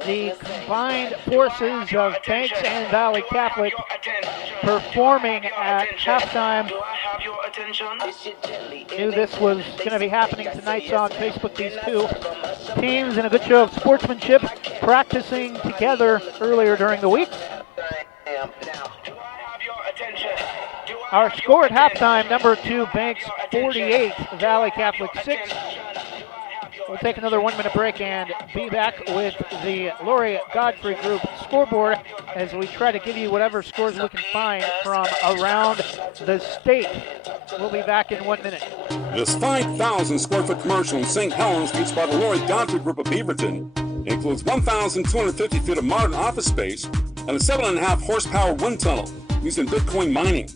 the combined forces of Banks and Valley Catholic performing at halftime. Knew this was going to be happening tonight. Saw on Facebook these two teams in a good show of sportsmanship practicing together earlier during the week. Our score at halftime, number 2 Banks 48, Valley Catholic 6. We'll take another 1 minute break and be back with the Lori Godfrey Group scoreboard as we try to give you whatever scores we can find from around the state. We'll be back in 1 minute. This 5,000 square foot commercial in St. Helens, reached by the Lori Godfrey Group of Beaverton, includes 1,250 feet of modern office space and a 7.5 horsepower wind tunnel used in Bitcoin mining.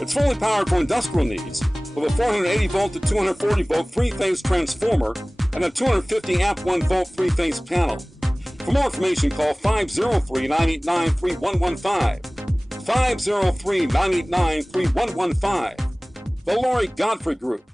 It's fully powered for industrial needs with a 480 volt to 240 volt three-phase transformer and a 250 amp 1 volt three-phase panel. For more information, call 503-989-3115. 503-989-3115. The Lori Godfrey Group.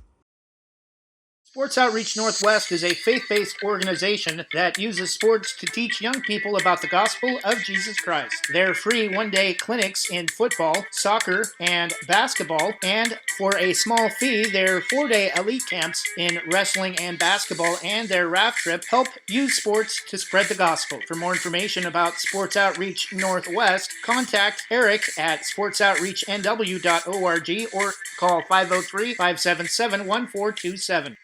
Sports Outreach Northwest is a faith-based organization that uses sports to teach young people about the gospel of Jesus Christ. Their free one-day clinics in football, soccer, and basketball, and for a small fee, their 4-day elite camps in wrestling and basketball and their raft trip help use sports to spread the gospel. For more information about Sports Outreach Northwest, contact Eric at sportsoutreachnw.org or call 503-577-1427.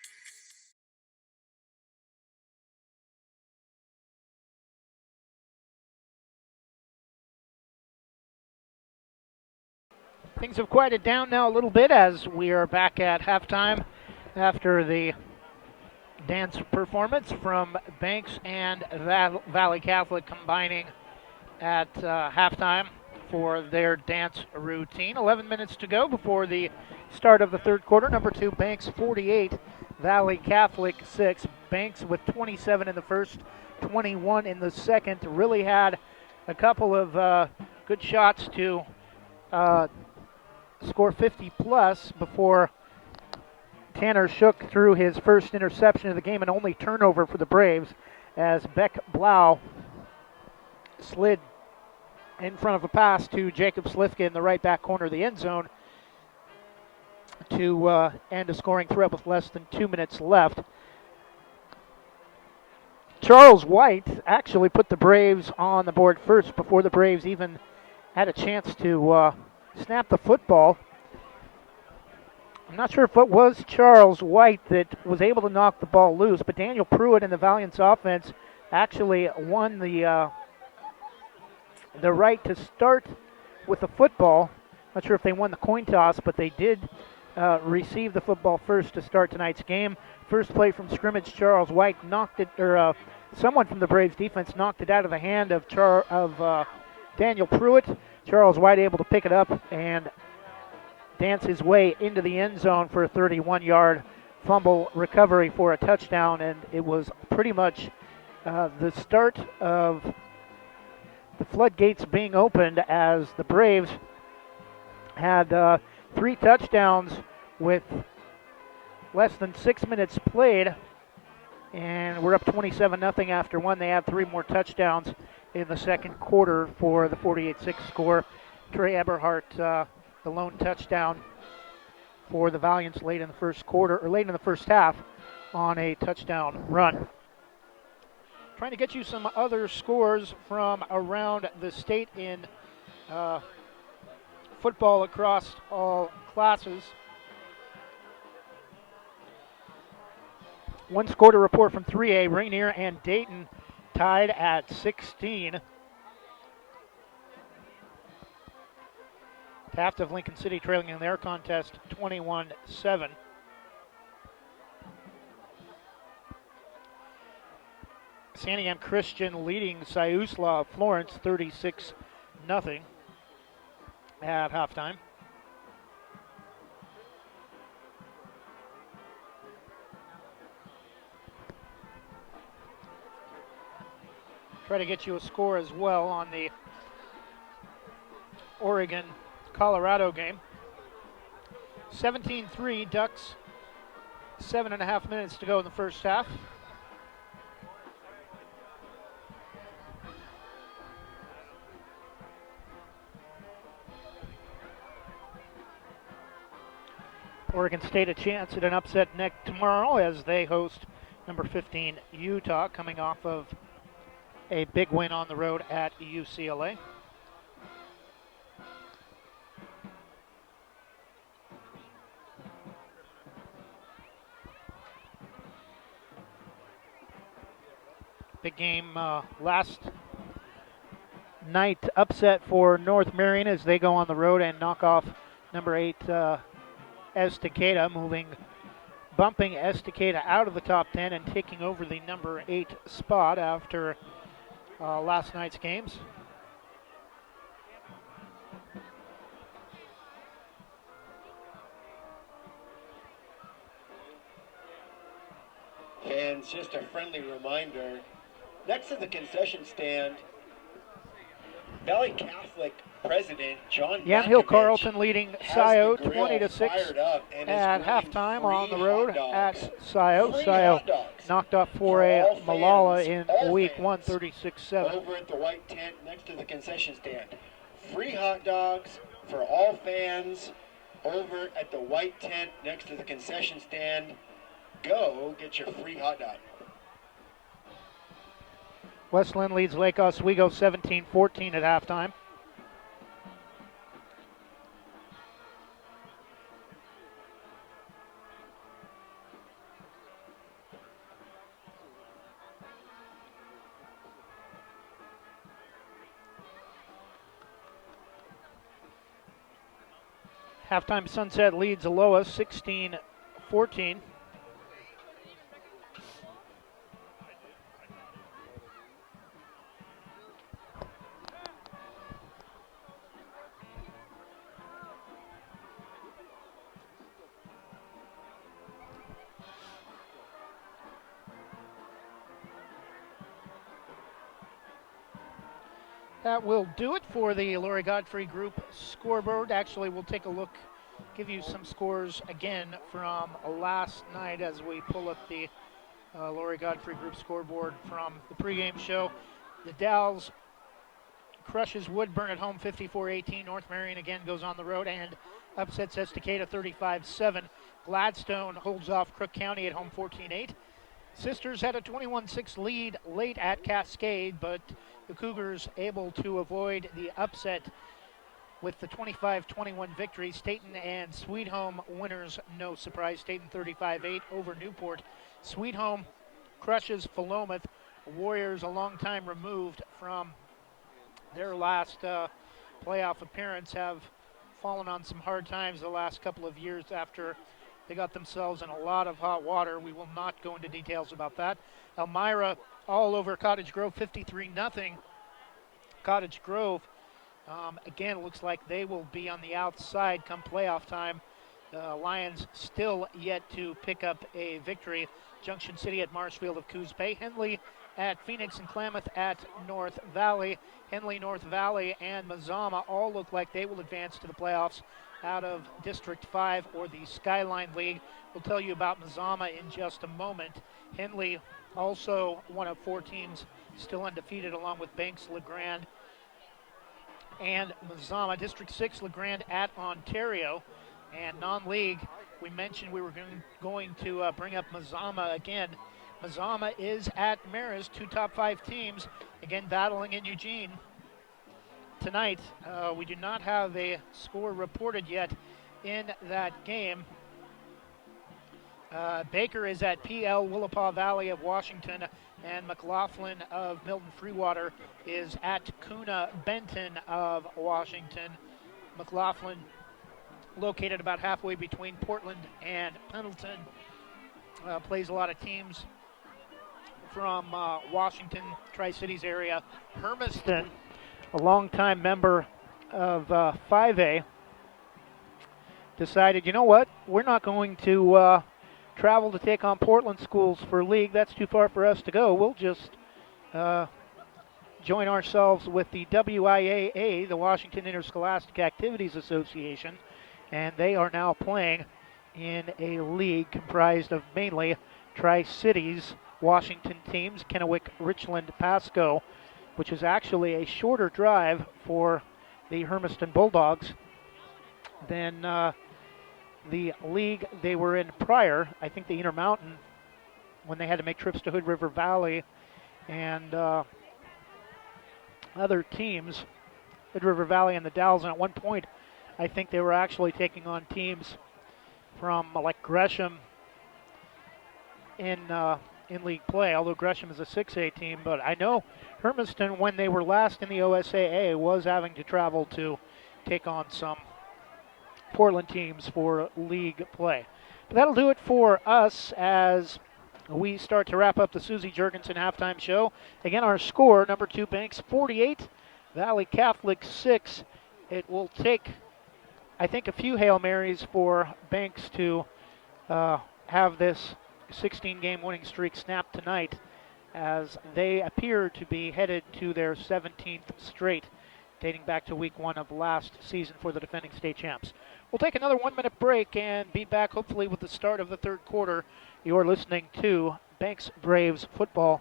Things have quieted down now a little bit as we are back at halftime after the dance performance from Banks and Valley Catholic combining at halftime for their dance routine. 11 minutes to go before the start of the third quarter. Number 2, Banks 48, Valley Catholic 6. Banks with 27 in the first, 21 in the second. Really had a couple of good shots to score 50 plus before Tanner Shook threw his first interception of the game and only turnover for the Braves as Beck Blau slid in front of a pass to Jacob Slifka in the right back corner of the end zone to end a scoring threat with less than 2 minutes left. Charles White actually put the Braves on the board first before the Braves even had a chance to snap the football. I'm not sure if it was Charles White that was able to knock the ball loose, but Daniel Pruitt and the Valiants offense actually won the right to start with the football. Not sure if they won the coin toss, but they did receive the football first to start tonight's game. First play from scrimmage, Charles White knocked it, or someone from the Braves defense knocked it out of the hand of Daniel Pruitt. Charles White able to pick it up and dance his way into the end zone for a 31-yard fumble recovery for a touchdown, and it was pretty much the start of the floodgates being opened as the Braves had 3 touchdowns with less than 6 minutes played, and we're up 27-0 after one. They had 3 more touchdowns in the second quarter for the 48-6 score. Trey Eberhardt, the lone touchdown for the Valiants late in the first quarter, or late in the first half on a touchdown run. Trying to get you some other scores from around the state in football across all classes. One score to report from 3A. Rainier and Dayton tied at 16. Taft of Lincoln City trailing in their contest 21-7. Santiam Christian leading Siuslaw of Florence 36-0 at halftime. Try to get you a score as well on the Oregon-Colorado game. 17-3 Ducks, 7.5 minutes to go in the first half. Oregon State a chance at an upset next tomorrow as they host number 15 Utah, coming off of a big win on the road at UCLA. Big game last night. Upset for North Marion as they go on the road and knock off number 8 Estacada, bumping Estacada out of the top 10 and taking over the number 8 spot after last night's games. Fans, just a friendly reminder, next to the concession stand, Valley Catholic President John Yamhill Yankovic Carlton leading has Scioto the grill 20-6 fired up and is at grilling halftime free on the road hot dogs. at Scioto. Free Scioto hot dogs knocked off for 4A all Malala fans, in all week fans, 1, 36-7. over at the white tent next to the concession stand. Free hot dogs for all fans over at the white tent next to the concession stand. Go get your free hot dog. Westland leads Lake Oswego 17-14 at halftime. Halftime Sunset leads Aloha 16-14. That will do it for the Laurie Godfrey Group scoreboard. Actually, we'll take a look, give you some scores again from last night as we pull up the Laurie Godfrey Group scoreboard from the pregame show. The Dalles crushes Woodburn at home 54-18. North Marion again goes on the road and upsets Estacada 35-7. Gladstone holds off Crook County at home 14-8. Sisters had a 21-6 lead late at Cascade, but the Cougars able to avoid the upset with the 25-21 victory. Staten and Sweet Home winners, no surprise. Staten 35-8 over Newport. Sweet Home crushes Philomath. Warriors a long time removed from their last playoff appearance have fallen on some hard times the last couple of years after they got themselves in a lot of hot water. We will not go into details about that. Elmira all over Cottage Grove 53-0. Cottage Grove, again, looks like they will be on the outside come playoff time. Lions still yet to pick up a victory. Junction City at Marshfield of Coos Bay. Henley at Phoenix and Klamath at North Valley. Henley, North Valley, and Mazama all look like they will advance to the playoffs out of District 5 or the Skyline League. We'll tell you about Mazama in just a moment. Henley also one of 4 teams still undefeated, along with Banks, LeGrand, and Mazama. District 6, LeGrand at Ontario. And non-league, we mentioned we were going to bring up Mazama again. Mazama is at Marist, 2 top 5 teams, again battling in Eugene. Tonight, we do not have a score reported yet in that game. Baker is at PL Willapa Valley of Washington, and McLaughlin of Milton Freewater is at Kuna Benton of Washington. McLaughlin located about halfway between Portland and Pendleton. Plays a lot of teams from Washington, Tri-Cities area. Hermiston, a longtime member of 5A, decided, you know what, we're not going to travel to take on Portland schools for league. That's too far for us to go. We'll just join ourselves with the WIAA, the Washington Interscholastic Activities Association, and they are now playing in a league comprised of mainly Tri-Cities Washington teams, Kennewick, Richland, Pasco, which is actually a shorter drive for the Hermiston Bulldogs than the league they were in prior. I think the Intermountain, when they had to make trips to Hood River Valley and other teams, Hood River Valley and the Dalles, and at one point I think they were actually taking on teams from like Gresham in in league play, although Gresham is a 6A team. But I know Hermiston, when they were last in the OSAA, was having to travel to take on some Portland teams for league play. But that'll do it for us as we start to wrap up the Susie Jurgensen halftime show. Again, our score, number 2 Banks 48, Valley Catholic 6. It will take, I think, a few Hail Marys for Banks to have this 16-game winning streak snapped tonight, as they appear to be headed to their 17th straight, dating back to week 1 of last season for the defending state champs. We'll take another 1-minute break and be back hopefully with the start of the third quarter. You're listening to Banks Braves football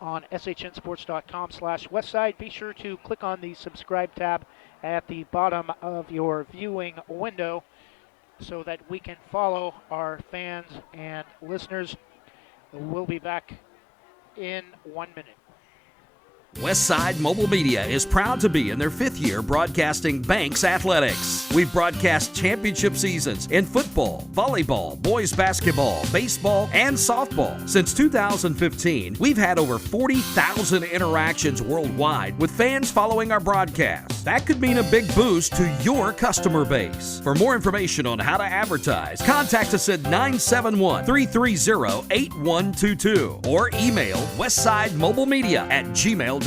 on shnsports.com/Westside. Be sure to click on the subscribe tab at the bottom of your viewing window so that we can follow our fans and listeners. We'll be back in 1 minute. Westside Mobile Media is proud to be in their 5th year broadcasting Banks Athletics. We've broadcast championship seasons in football, volleyball, boys basketball, baseball, and softball. Since 2015, we've had over 40,000 interactions worldwide with fans following our broadcasts. That could mean a big boost to your customer base. For more information on how to advertise, contact us at 971-330-8122 or email westsidemobilemedia@gmail.com.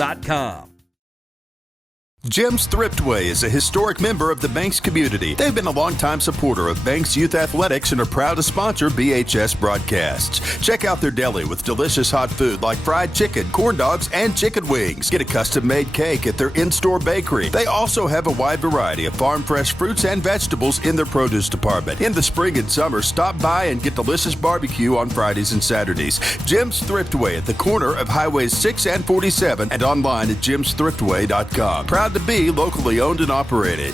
Jim's Thriftway is a historic member of the Banks community. They've been a longtime supporter of Banks Youth Athletics and are proud to sponsor BHS broadcasts. Check out their deli with delicious hot food like fried chicken, corn dogs, and chicken wings. Get a custom-made cake at their in-store bakery. They also have a wide variety of farm-fresh fruits and vegetables in their produce department. In the spring and summer, stop by and get delicious barbecue on Fridays and Saturdays. Jim's Thriftway at the corner of Highways 6 and 47 and online at jimsthriftway.com. Proud to be locally owned and operated.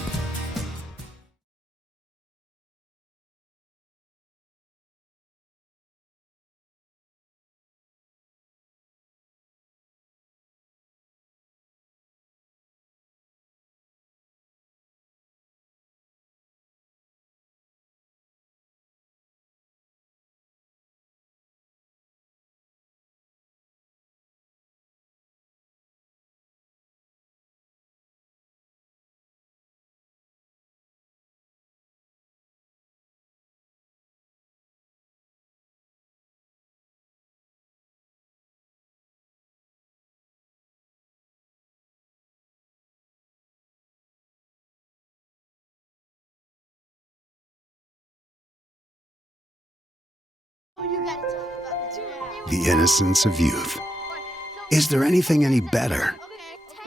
The innocence of youth. Is there anything any better?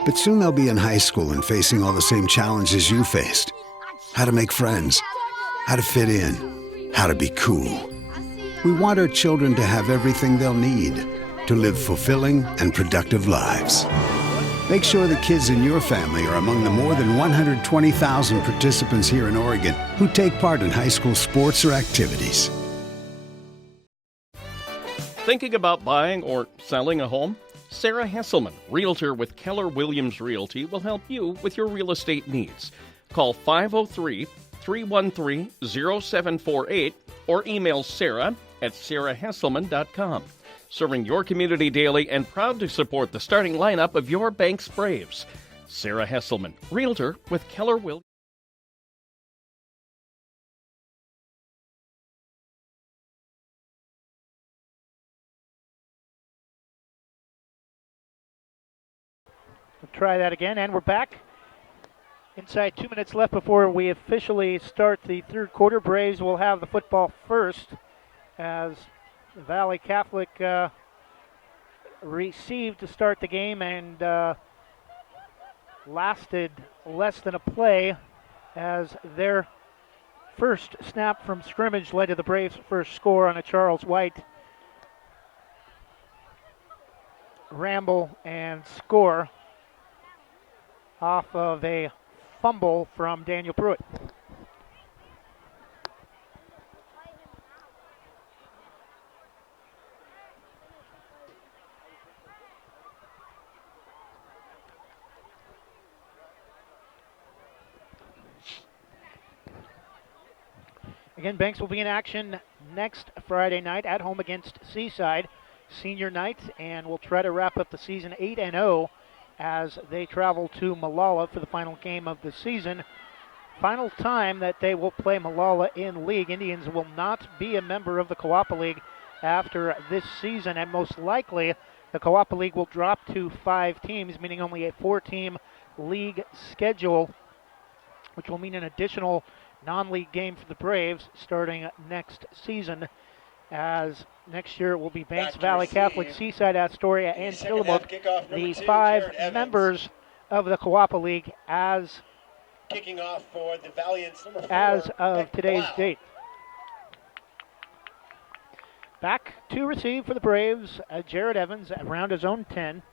But soon they'll be in high school and facing all the same challenges you faced. How to make friends, how to fit in, how to be cool. We want our children to have everything they'll need to live fulfilling and productive lives. Make sure the kids in your family are among the more than 120,000 participants here in Oregon who take part in high school sports or activities. Thinking about buying or selling a home? Sarah Hesselman, Realtor with Keller Williams Realty, will help you with your real estate needs. Call 503-313-0748 or email Sarah at sarahhesselman.com. Serving your community daily and proud to support the starting lineup of your Banks Braves. Sarah Hesselman, Realtor with Keller Williams. We'll try that again, and we're back. Inside 2 minutes left before we officially start the third quarter. Braves will have the football first as Valley Catholic received to start the game and lasted less than a play as their first snap from scrimmage led to the Braves' first score on a Charles White ramble and score off of a fumble from Daniel Pruitt. Again, Banks will be in action next Friday night at home against Seaside. senior night, and will try to wrap up the season 8-0 as they travel to Malala for the final game of the season. Final time that they will play Malala in league. Indians will not be a member of the Coapa League after this season, and most likely the Coapa League will drop to 5 teams, meaning only a 4-team league schedule, which will mean an additional non-league game for the Braves starting next season, as next year it will be Banks Valley Catholic, Seaside, Astoria, and Tillamook, the 5 members of the Coapa League as Kicking off for the Valiants, number 4, as of today's Blau. date. Back to receive for the Braves, Jared Evans around his own 10.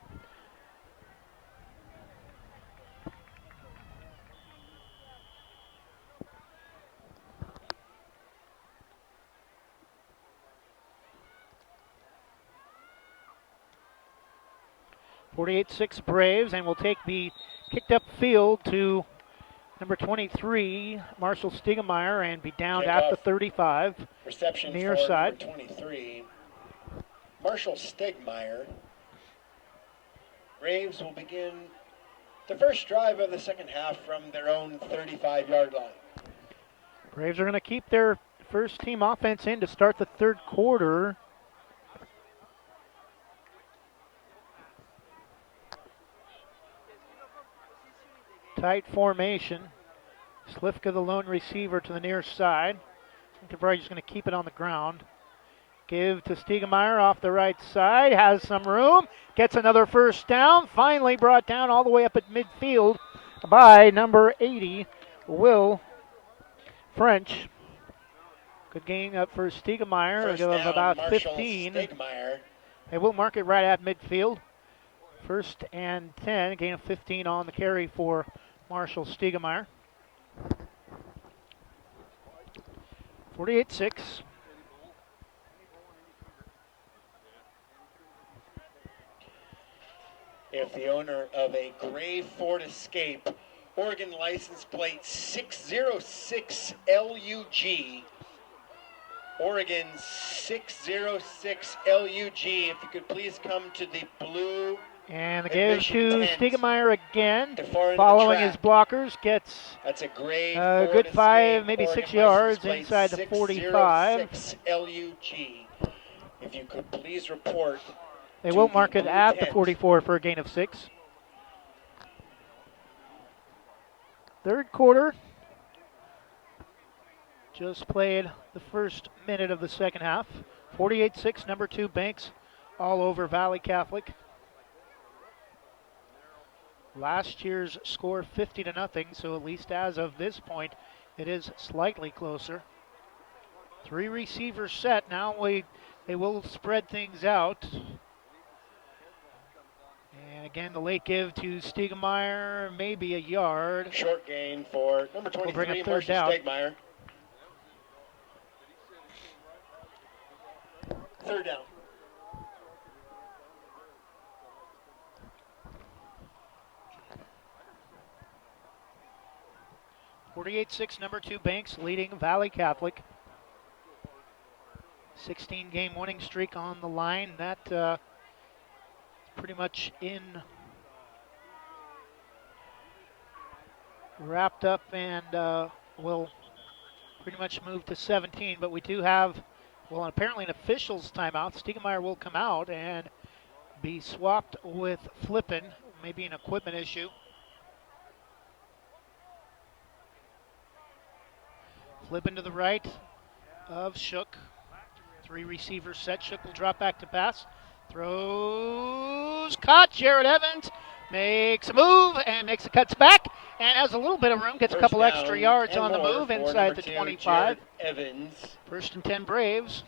.48-6 Braves, and will take the kicked up field to number 23, Marshall Stiegemeyer, and be downed at the 35. Reception near for side. number 23, Marshall Stegmeyer. Braves will begin the first drive of the second half from their own 35-yard line. Braves are going to keep their first team offense in to start the third quarter. Tight formation. Slifka, the lone receiver, to the near side. I think they're probably just going to keep it on the ground. Give to Stiegemeyer off the right side. Has some room. Gets another first down. Finally brought down all the way up at midfield by number 80, Will French. Good gain up for Stiegemeyer of about 15. Stegmeyer. They will mark it right at midfield. 1st and 10. A gain of 15 on the carry for Marshall Stiegemeyer. 48-6. If the owner of a gray Ford Escape, Oregon license plate 606 LUG, Oregon 606 LUG, if you could please come to the blue. And the give admission to tent Stiegemeyer again, to far end of the following track. his blockers, gets That's a gray a Ford good 5, Escape, maybe Oregon 6 yards license plate inside the 45. 606 LUG. If you could please report. They to will the mark it blue at the tent. 44 for a gain of 6. Third quarter. Just played the first minute of the second half. 48-6, number 2 Banks, all over Valley Catholic. Last year's score 50-0, so at least as of this point, it is slightly closer. 3 receivers set. Now they will spread things out. And again, the late give to Stiegemeyer, maybe a yard. Short gain for number 23, We'll bring up third Marshall down. Stegmeyer. Third down. .48-6, number 2 Banks leading Valley Catholic. 16-game winning streak on the line. That pretty much wrapped up, and will pretty much move to 17. But we do have, well, apparently an official's timeout. Stiegemeyer will come out and be swapped with Flippin. Maybe an equipment issue. Flippin to the right of Shook. 3 receivers set. Shook will drop back to pass. Throws, caught. Jared Evans makes a move and makes the cuts back and has a little bit of room. Gets a couple extra yards on the move inside the 25. Evans. 1st and 10 Braves.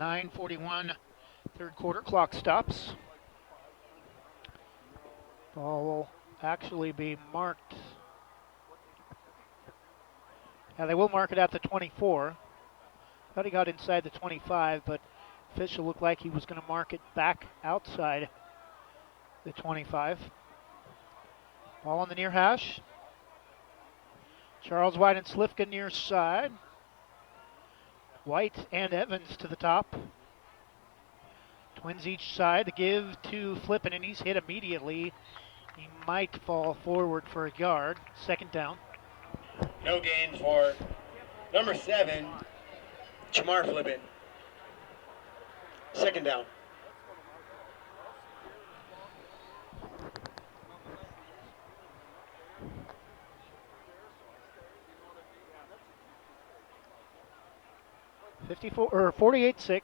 9:41 third quarter. Clock stops. Ball will actually be marked. Now they will mark it at the 24. Thought he got inside the 25, but official looked like he was going to mark it back outside the 25. Ball on the near hash. Charles White and Slifka near side. White and Evans to the top. Twins each side. The give to Flippin, and he's hit immediately. He might fall forward for a yard. Second down. No gain for number 7, Chamar Flippin. Second down. Or 48-6.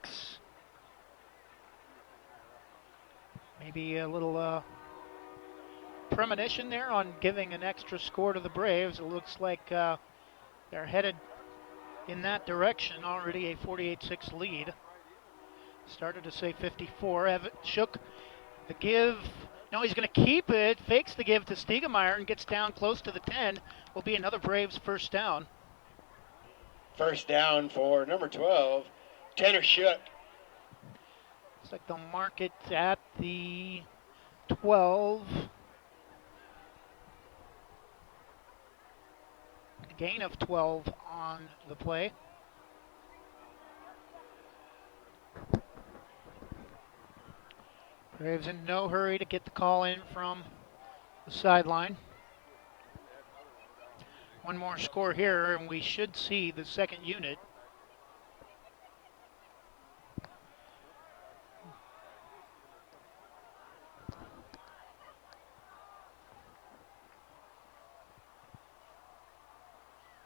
Maybe a little premonition there on giving an extra score to the Braves. It looks like they're headed in that direction. Already a 48-6 lead. Started to say 54. Shook the give. No, he's going to keep it. Fakes the give to Stiegemeyer and gets down close to the 10. Will be another Braves first down. First down for number 12, Tanner Shook. Looks like they'll mark it at the 12. Gain of 12 on the play. Braves in no hurry to get the call in from the sideline. One more score here, and we should see the second unit.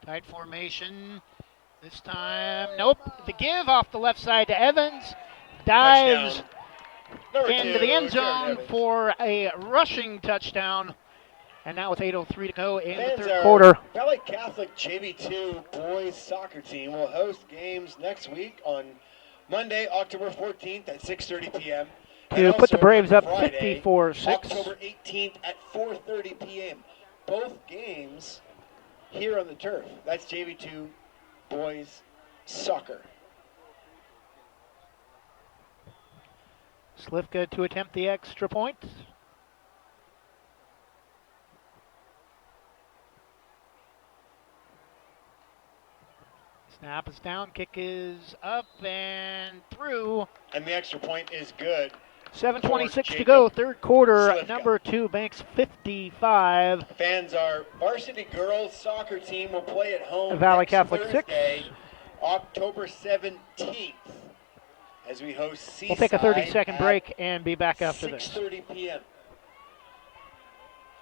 Tight formation. This time, nope. The give off the left side to Evans. Dives into the end zone for a rushing touchdown. And now with 8:03 to go in the third quarter. Valley Catholic JV2 boys soccer team will host games next week on Monday, October 14th at 6:30 p.m. To put the Braves up 54-6. October 18th at 4:30 p.m. Both games here on the turf. That's JV2 boys soccer. Slivka to attempt the extra point. Snap is down, kick is up and through. And the extra point is good. 7:26 to go, third quarter. Slivka. Number 2 banks 55. Fans, our varsity girls soccer team will play at home Valley Catholic Thursday, 6. October 17th, as we host Seaside. We'll take a 30-second break and be back after this. 6:30 p.m.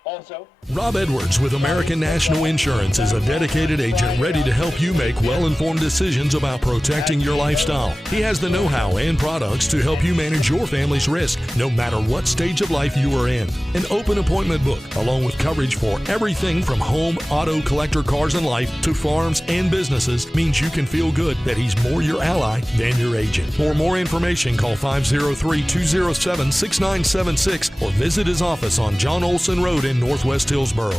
Also, Rob Edwards with American National Insurance is a dedicated agent ready to help you make well-informed decisions about protecting your lifestyle. He has the know-how and products to help you manage your family's risk, no matter what stage of life you are in. An open appointment book, along with coverage for everything from home, auto, collector cars and life, to farms and businesses, means you can feel good that he's more your ally than your agent. For more information, call 503-207-6976 or visit his office on John Olson Road in Northwest Hillsboro.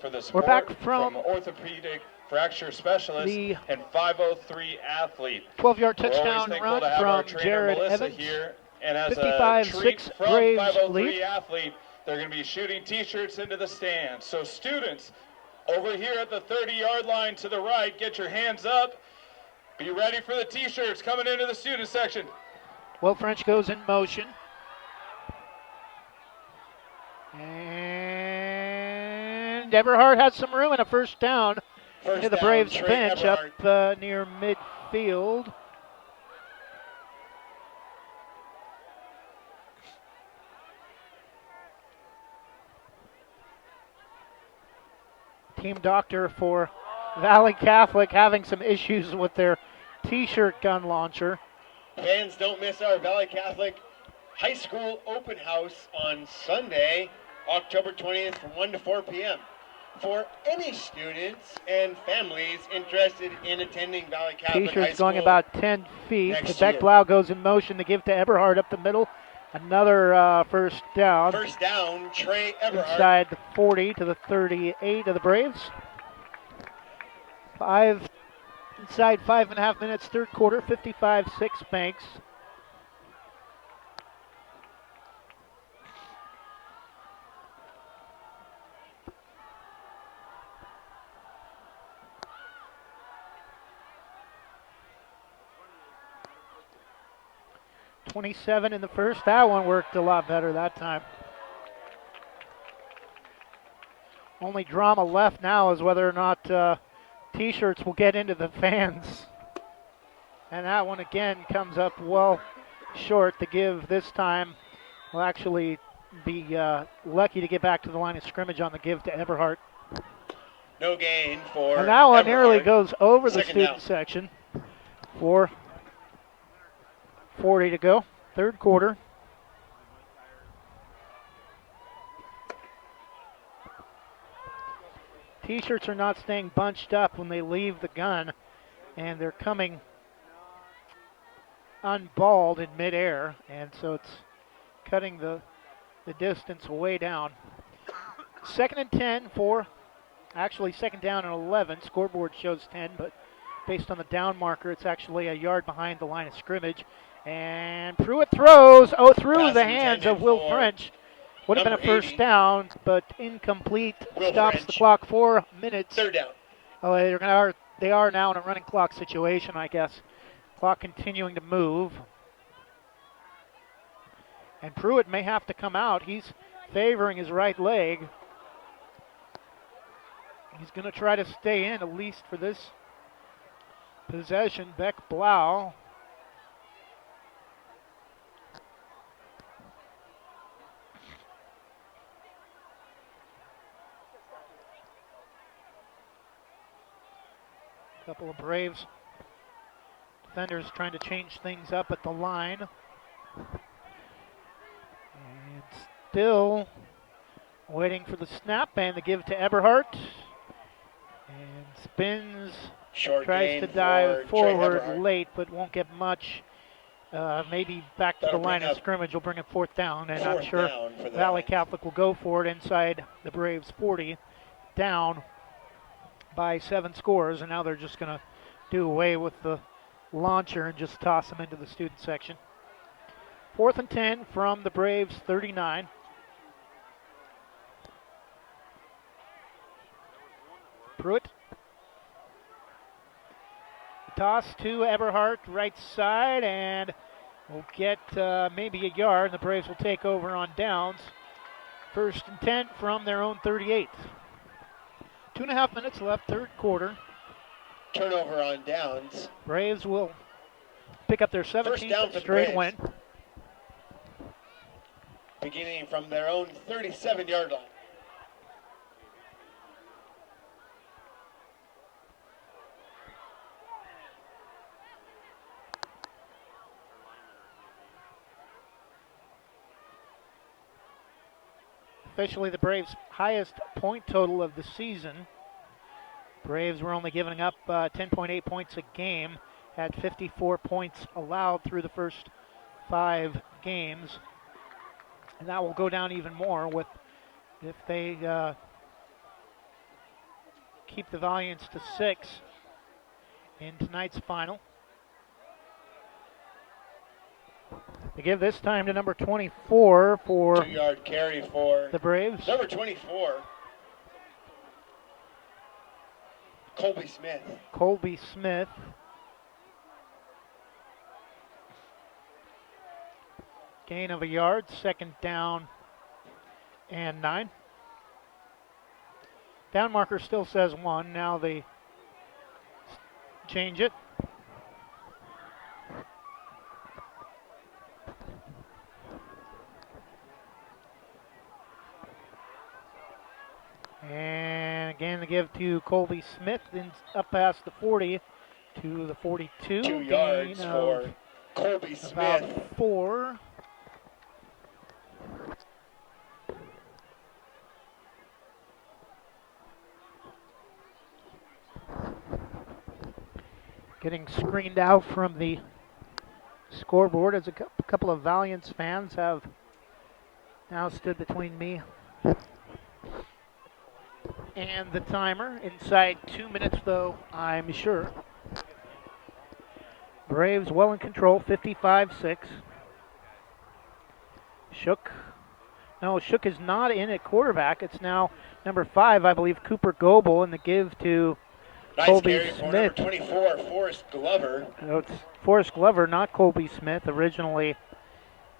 For the sport, we're back from orthopedic fracture specialist and 503 athlete. 12-yard touchdown run from Jared Melissa Evans. Here, and as 55-6 from Braves 503 lead. athlete, they're going to be shooting T-shirts into the stands. So students, over here at the 30-yard line to the right, get your hands up. Be ready for the T-shirts coming into the student section. Will French goes in motion. And Everhart has some room and a first down to the Braves bench up near midfield. Team doctor for Valley Catholic having some issues with their T-shirt gun launcher. Fans, don't miss our Valley Catholic high school open house on Sunday, October 20th from 1 to 4 p.m. For any students and families interested in attending Valley Catholic High T-shirt's School. going about 10 feet. next Beck year. Blau goes in motion to give to Eberhard up the middle. Another first down. First down, Trey Everhart. Inside the 40 to the 38 of the Braves. Inside 5.5 minutes, third quarter, 55-6 Banks. .27 in the first. That one worked a lot better that time. Only drama left now is whether or not T-shirts will get into the fans. And that one again comes up well short. The give this time will actually be lucky to get back to the line of scrimmage on the give to Everhart. No gain for And that one Everhart. nearly goes over the Second student down. section. 4:40 to go, third quarter. T-shirts are not staying bunched up when they leave the gun, and they're coming unballed in midair, and so it's cutting the distance way down. Second and 10 for, actually second down and 11. Scoreboard shows 10, but based on the down marker, it's actually a yard behind the line of scrimmage. And Pruitt throws, through Pass the hands intended of Will for French. Would have been a number first 80. down, but incomplete. Will Stops French. the clock, 4 minutes. Third down. Oh, they are now in a running clock situation, I guess. Clock continuing to move. And Pruitt may have to come out. He's favoring his right leg. He's going to try to stay in, at least for this possession. Beck Blau. Couple of Braves defenders trying to change things up at the line. And still waiting for the snap and the give to Eberhart. And spins, Short tries gain to dive for Trey forward Everhart. late, but won't get much. Maybe back to That'll the line bring of up scrimmage will bring up fourth down, and I'm fourth sure down for the Valley Lions. Catholic will go for it inside the Braves 40, down by 7 scores, and now they're just going to do away with the launcher and just toss them into the student section. 4th and 10 from the Braves 39. Pruitt. Toss to Everhart, right side, and will get maybe a yard. The Braves will take over on downs. 1st and 10 from their own 38. 2.5 minutes left, third quarter. Turnover on downs. Braves will pick up their First down 17th for the straight Braves. win. Beginning from their own 37-yard line. Officially the Braves' highest point total of the season. Braves were only giving up 10.8 points a game, had 54 points allowed through the first 5 games. And that will go down even more with if they keep the Valiants to 6 in tonight's final. They give this time to number 24 for 2-yard carry for the Braves. number 24, Colby Smith. Colby Smith. Gain of a yard, second down and 9. Down marker still says 1. Now they change it. And again, they give to Colby Smith, then up past the 40 to the 42. 2 yards Gain for of Colby about Smith. 4. Getting screened out from the scoreboard as a couple of Valiants fans have now stood between me and the timer. Inside 2 minutes, though, I'm sure. Braves well in control, 55-6. Shook is not in at quarterback. It's now number 5, I believe, Cooper Goebel, and the give to Nice Colby carry for Smith. number 24, Forrest Glover. It's Forrest Glover, not Colby Smith, originally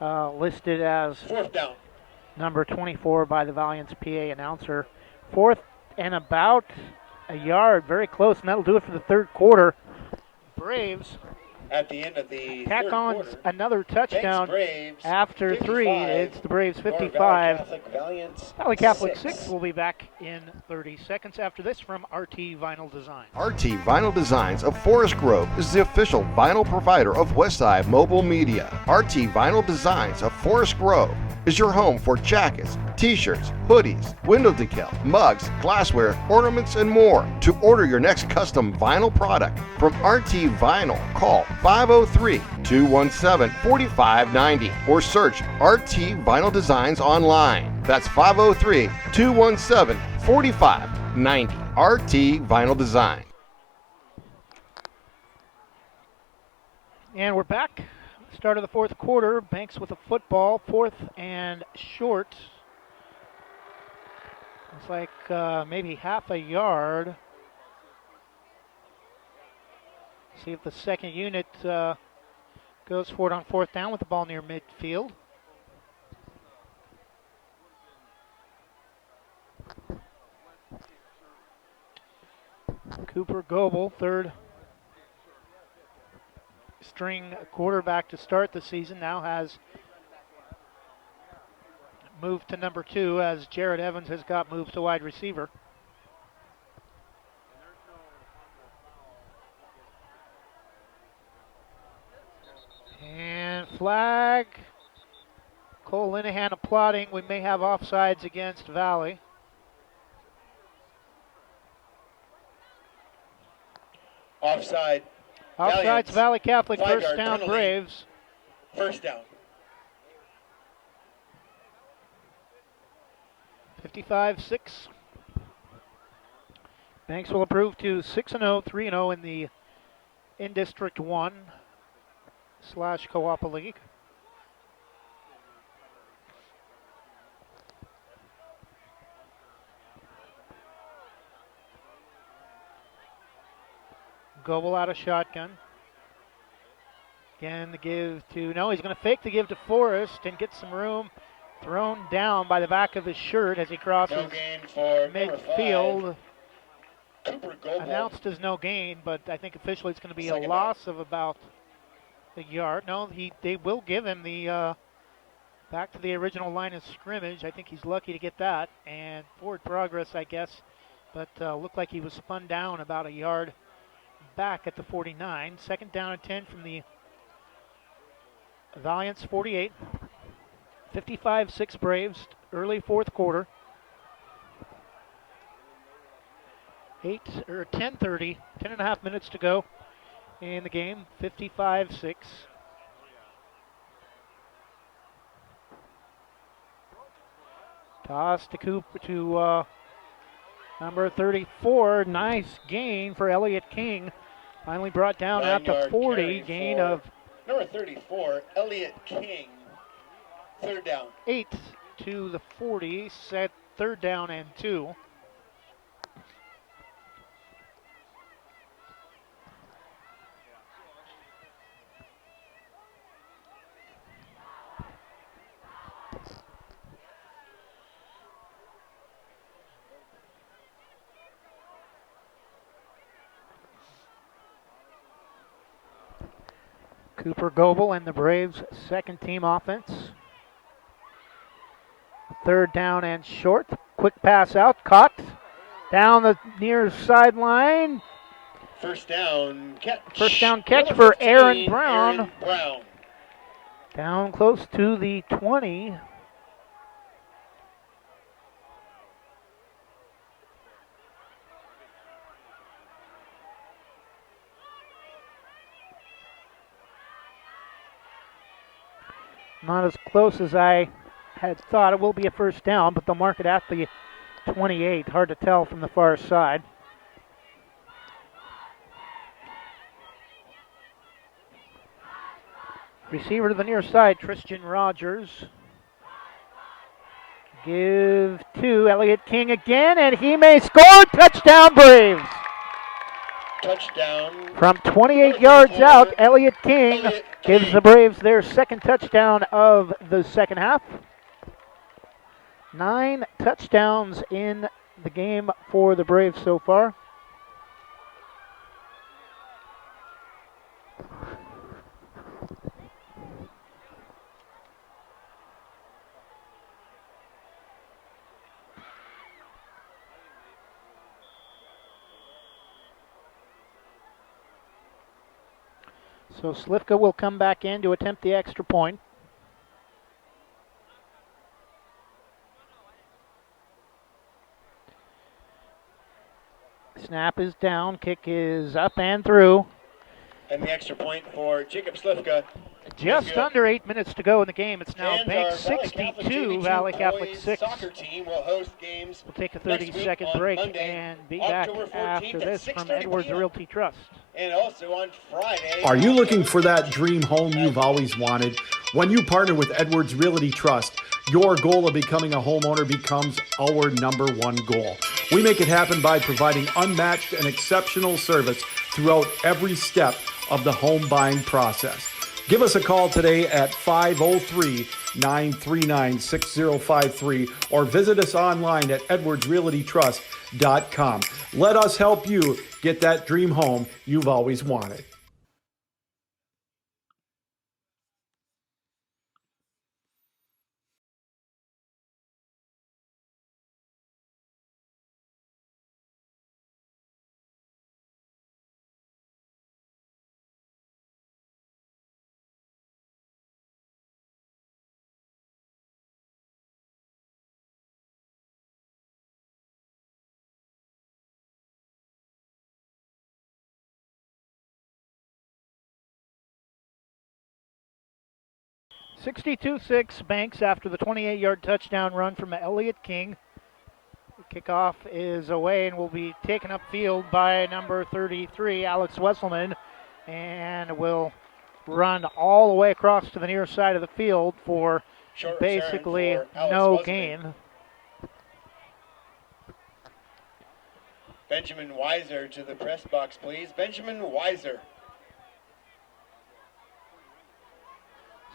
listed as 4th down. number 24 by the Valiants PA announcer. 4th and about a yard, very close, and that'll do it for the third quarter. Braves At the end of the tack third on quarter, another touchdown Braves after 55, 3. It's the Braves North 55. Valiants Valley Catholic 6. 6 will be back in 30 seconds after this from RT Vinyl Design. RT Vinyl Designs of Forest Grove is the official vinyl provider of Westside Mobile Media. RT Vinyl Designs of Forest Grove is your home for jackets, t-shirts, hoodies, window decal, mugs, glassware, ornaments, and more. To order your next custom vinyl product from RT Vinyl, call 503-217-4590 or search RT Vinyl Designs online. That's 503-217-4590. RT Vinyl Design. And we're back. Start of the fourth quarter. Banks with a football, 4th and short. It's like maybe half a yard. See if the second unit goes for it on 4th down with the ball near midfield. Cooper Goebel, third string quarterback to start the season, now has moved to number 2 as Jared Evans has got moved to wide receiver. And flag. Cole Linehan applauding. We may have offsides against Valley. Offside. Offsides, Valley Catholic, 5-yard first down, penalty. Braves. First down. 55-6. Banks will improve to 6-0, 3-0 in the in-District 1/Co-op League. Goebel out of shotgun. Again, the give to, no, he's going to fake the give to Forrest and get some room. Thrown down by the back of his shirt as he crosses No gain for midfield. Cooper Goebel. Announced as no gain, but I think officially it's going to be Second a loss of about a yard. No, they will give him the back to the original line of scrimmage. I think he's lucky to get that. And forward progress, I guess, but looked like he was spun down about a yard back at the 49. Second down and 10 from the Valiants 48. 55-6 Braves, early fourth quarter. 10:30, 10.5 minutes to go in the game. 55-6. Toss to Cooper to number 34. Nice gain for Elliott King. Finally brought down at the 40. Gain of number 34, Elliott King. Third down. 8 to the 40. Set third down and 2. Cooper Goebel and the Braves' second team offense. Third down and short. Quick pass out. Caught down the near sideline. First down catch. First down catch Number for 15, Aaron Brown. Aaron Brown. Down close to the 20. Not as close as I had thought. It will be a first down, but they'll mark it at the 28. Hard to tell from the far side. Receiver to the near side, Tristan Rogers. Give to Elliott King again, and he may score. Touchdown, Braves. Touchdown. From 28 yards out, Elliott King gives the Braves their second touchdown of the second half. 9 touchdowns in the game for the Braves so far. So Slivka will come back in to attempt the extra point. Snap is down, kick is up and through. And the extra point for Jacob Slivka. Just under 8 minutes to go in the game. It's now Bank 62, Valley Catholic 6. Soccer team will host games. We'll take a 30-second break and be back after this from Edwards Realty Trust. And also on Friday. Are you looking for that dream home you've always wanted? When you partner with Edwards Realty Trust, your goal of becoming a homeowner becomes our number one goal. We make it happen by providing unmatched and exceptional service throughout every step of the home buying process. Give us a call today at 503-939-6053 or visit us online at edwardsrealtytrust.com. Let us help you get that dream home you've always wanted. (62-6) Banks after the 28-yard touchdown run from Elliott King. The kickoff is away and will be taken upfield by number 33, Alex Wesselman, and will run all the way across to the near side of the field for basically no gain. Benjamin Weiser to the press box, please. Benjamin Weiser.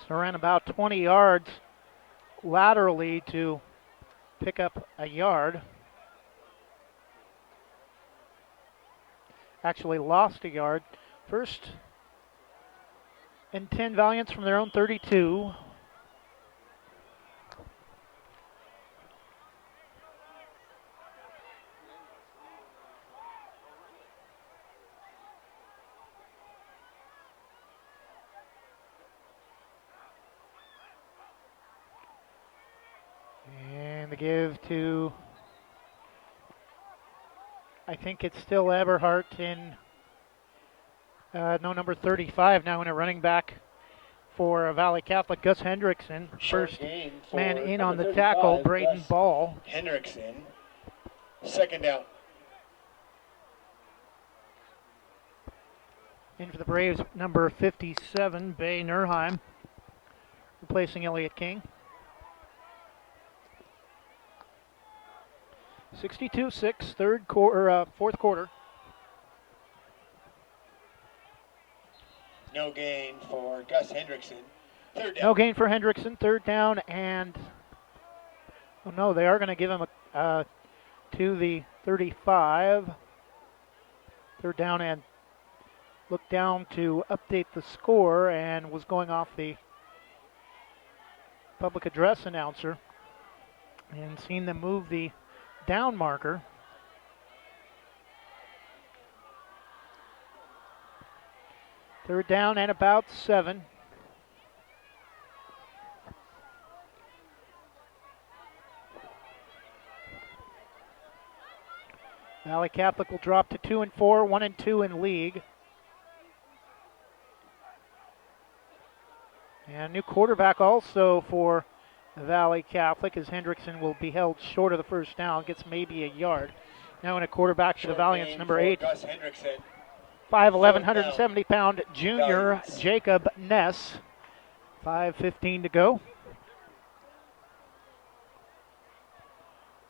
So ran about 20 yards laterally to pick up a yard. Actually lost a yard. First and 10 Valiants from their own 32. And the give to, I think it's still Eberhardt in, number 35 now in a running back for Valley Catholic, Gus Hendrickson. First man in on the tackle, Braden Ball. Hendrickson, second down. In for the Braves, number 57, Bay Nurheim, replacing Elliott King. 62-6, fourth quarter. No gain for Gus Hendrickson. Third down. No gain for Hendrickson, third down, and oh no, they are going to give him to the 35. Third down, and looked down to update the score and was going off the public address announcer and seen them move the down marker. Third down and about 7. Valley Catholic will drop to 2-4, 1-2 in league. And new quarterback also for Valley Catholic, as Hendrickson will be held short of the first down, gets maybe a yard. Now in a quarterback for the Valiants, number 8, 5'11", 170-pound junior Valiants. Jacob Ness. 5:15 to go.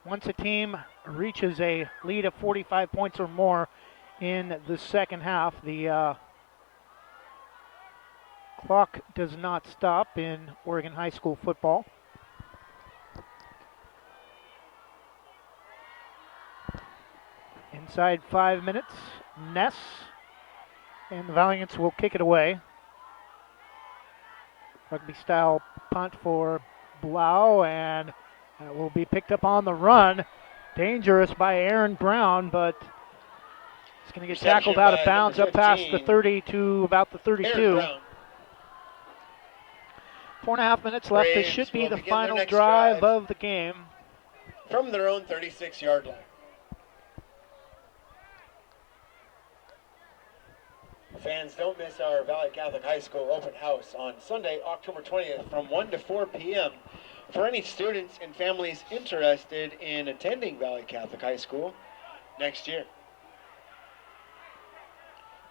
Once a team reaches a lead of 45 points or more in the second half, the clock does not stop in Oregon high school football. Inside 5 minutes, Ness, and the Valiants will kick it away. Rugby-style punt for Blau, and that will be picked up on the run. Dangerous by Aaron Brown, but it's going to get tackled out of bounds up past the 30 to about the 32. 4.5 minutes left. This should be the final drive of the game. From their own 36-yard line. Fans, don't miss our Valley Catholic High School open house on Sunday, October 20th from 1 to 4 p.m. For any students and families interested in attending Valley Catholic High School next year.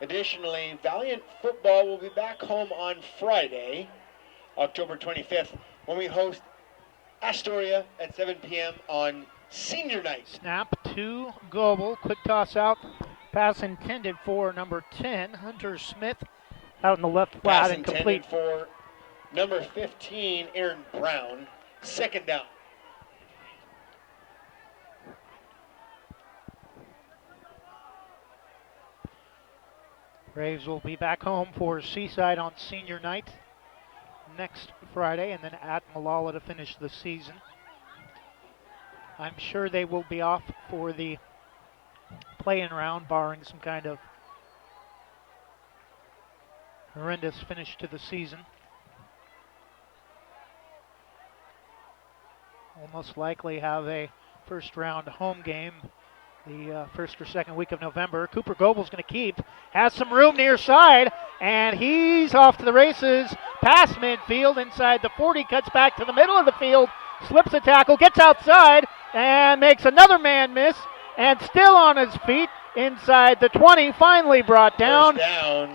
Additionally, Valiant football will be back home on Friday, October 25th, when we host Astoria at 7 p.m. on Senior Night. Snap to Goebel. Quick toss out. Pass intended for number 10, Hunter Smith, out in the left flat. Pass and complete for number 15, Aaron Brown. Second down. Braves will be back home for Seaside on Senior Night next Friday, and then at Malala to finish the season. I'm sure they will be off for the play-in round, barring some kind of horrendous finish to the season. Will most likely have a first-round home game the first or second week of November. Cooper Goebel's going to keep, has some room near side, and he's off to the races, past midfield, inside the 40, cuts back to the middle of the field, slips a tackle, gets outside, and makes another man miss, and still on his feet inside the 20, finally brought down. First down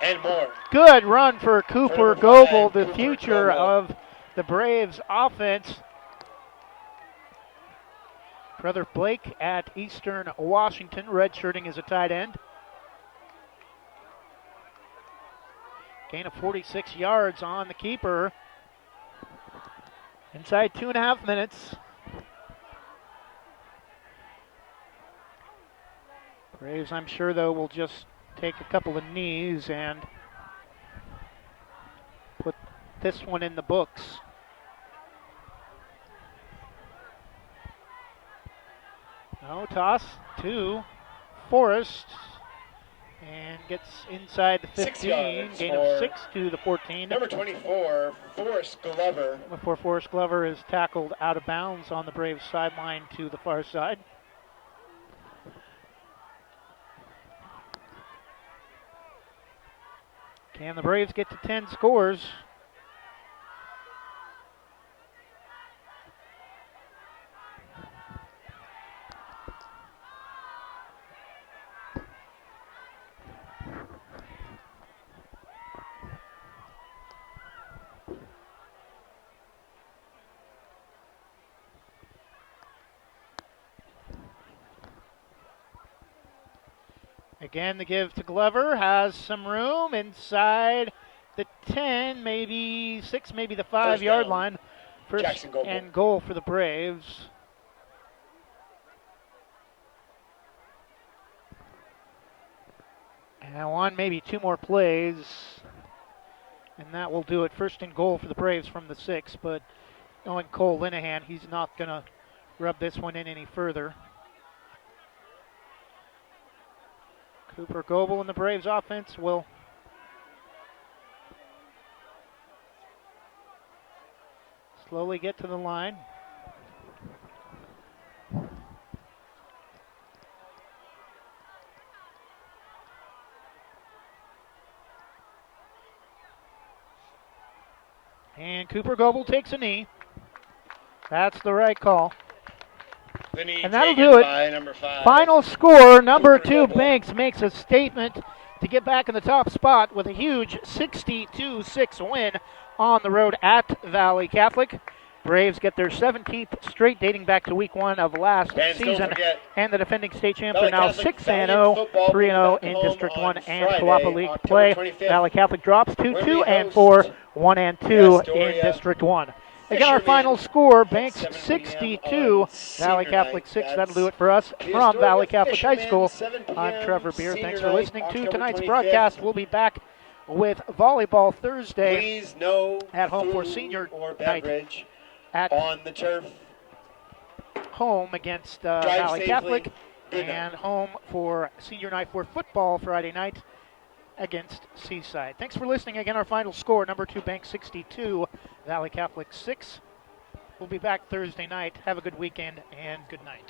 and more. Good run for Cooper For Goebel, the Cooper future Goebel. of the Braves offense. Brother Blake at Eastern Washington, redshirting as a tight end. Gain of 46 yards on the keeper. Inside 2.5 minutes. Braves, I'm sure, though, will just take a couple of knees and put this one in the books. No, toss to Forrest and gets inside the 15. Gain of 6 to the 14. Number 24, Forrest Glover. Before Forrest Glover is tackled out of bounds on the Braves sideline to the far side. Can the Braves get to 10 scores? Again, the give to Glover, has some room inside the 10, maybe 6, maybe the 5-yard line. First and goal for the Braves. And one, maybe 2 more plays, and that will do it. First and goal for the Braves from the 6, but knowing Cole Linehan, he's not going to rub this one in any further. Cooper Goebel and the Braves offense will slowly get to the line. And Cooper Goebel takes a knee. That's the right call. The knee And that'll taken do it. by number 5. Final score, number Cooper 2, Goebel. Banks makes a statement to get back in the top spot with a huge 62-6 win on the road at Valley Catholic. Braves get their 17th straight dating back to week 1 of last Fans, don't season. forget, And the defending state champs Valley are now Catholic 6-0, Valiants football 3-0 will be in back District home 1 on and Friday, Palapa League October play. 25th. Valley Catholic drops to When 2 we and host 4, 1 and 2 in Astoria District 1. Again, our Fishermen final score, at Banks 7 p.m. 62, on Valley senior Catholic night. 6. That's That'll do it for us the from Astoria Valley Catholic High Fishermen, School. 7 I'm p.m. Trevor Beer. senior Thanks for night, listening to October tonight's 25th. broadcast. We'll be back with volleyball Thursday Please no at home for food senior or night beverage at on the turf. home against Drive Valley safely. Catholic, Good night. and home for senior night for football Friday night against Seaside. Thanks for listening. Again, our final score, number 2 Banks 62, Valley Catholic 6. We'll be back Thursday night. Have a good weekend and good night.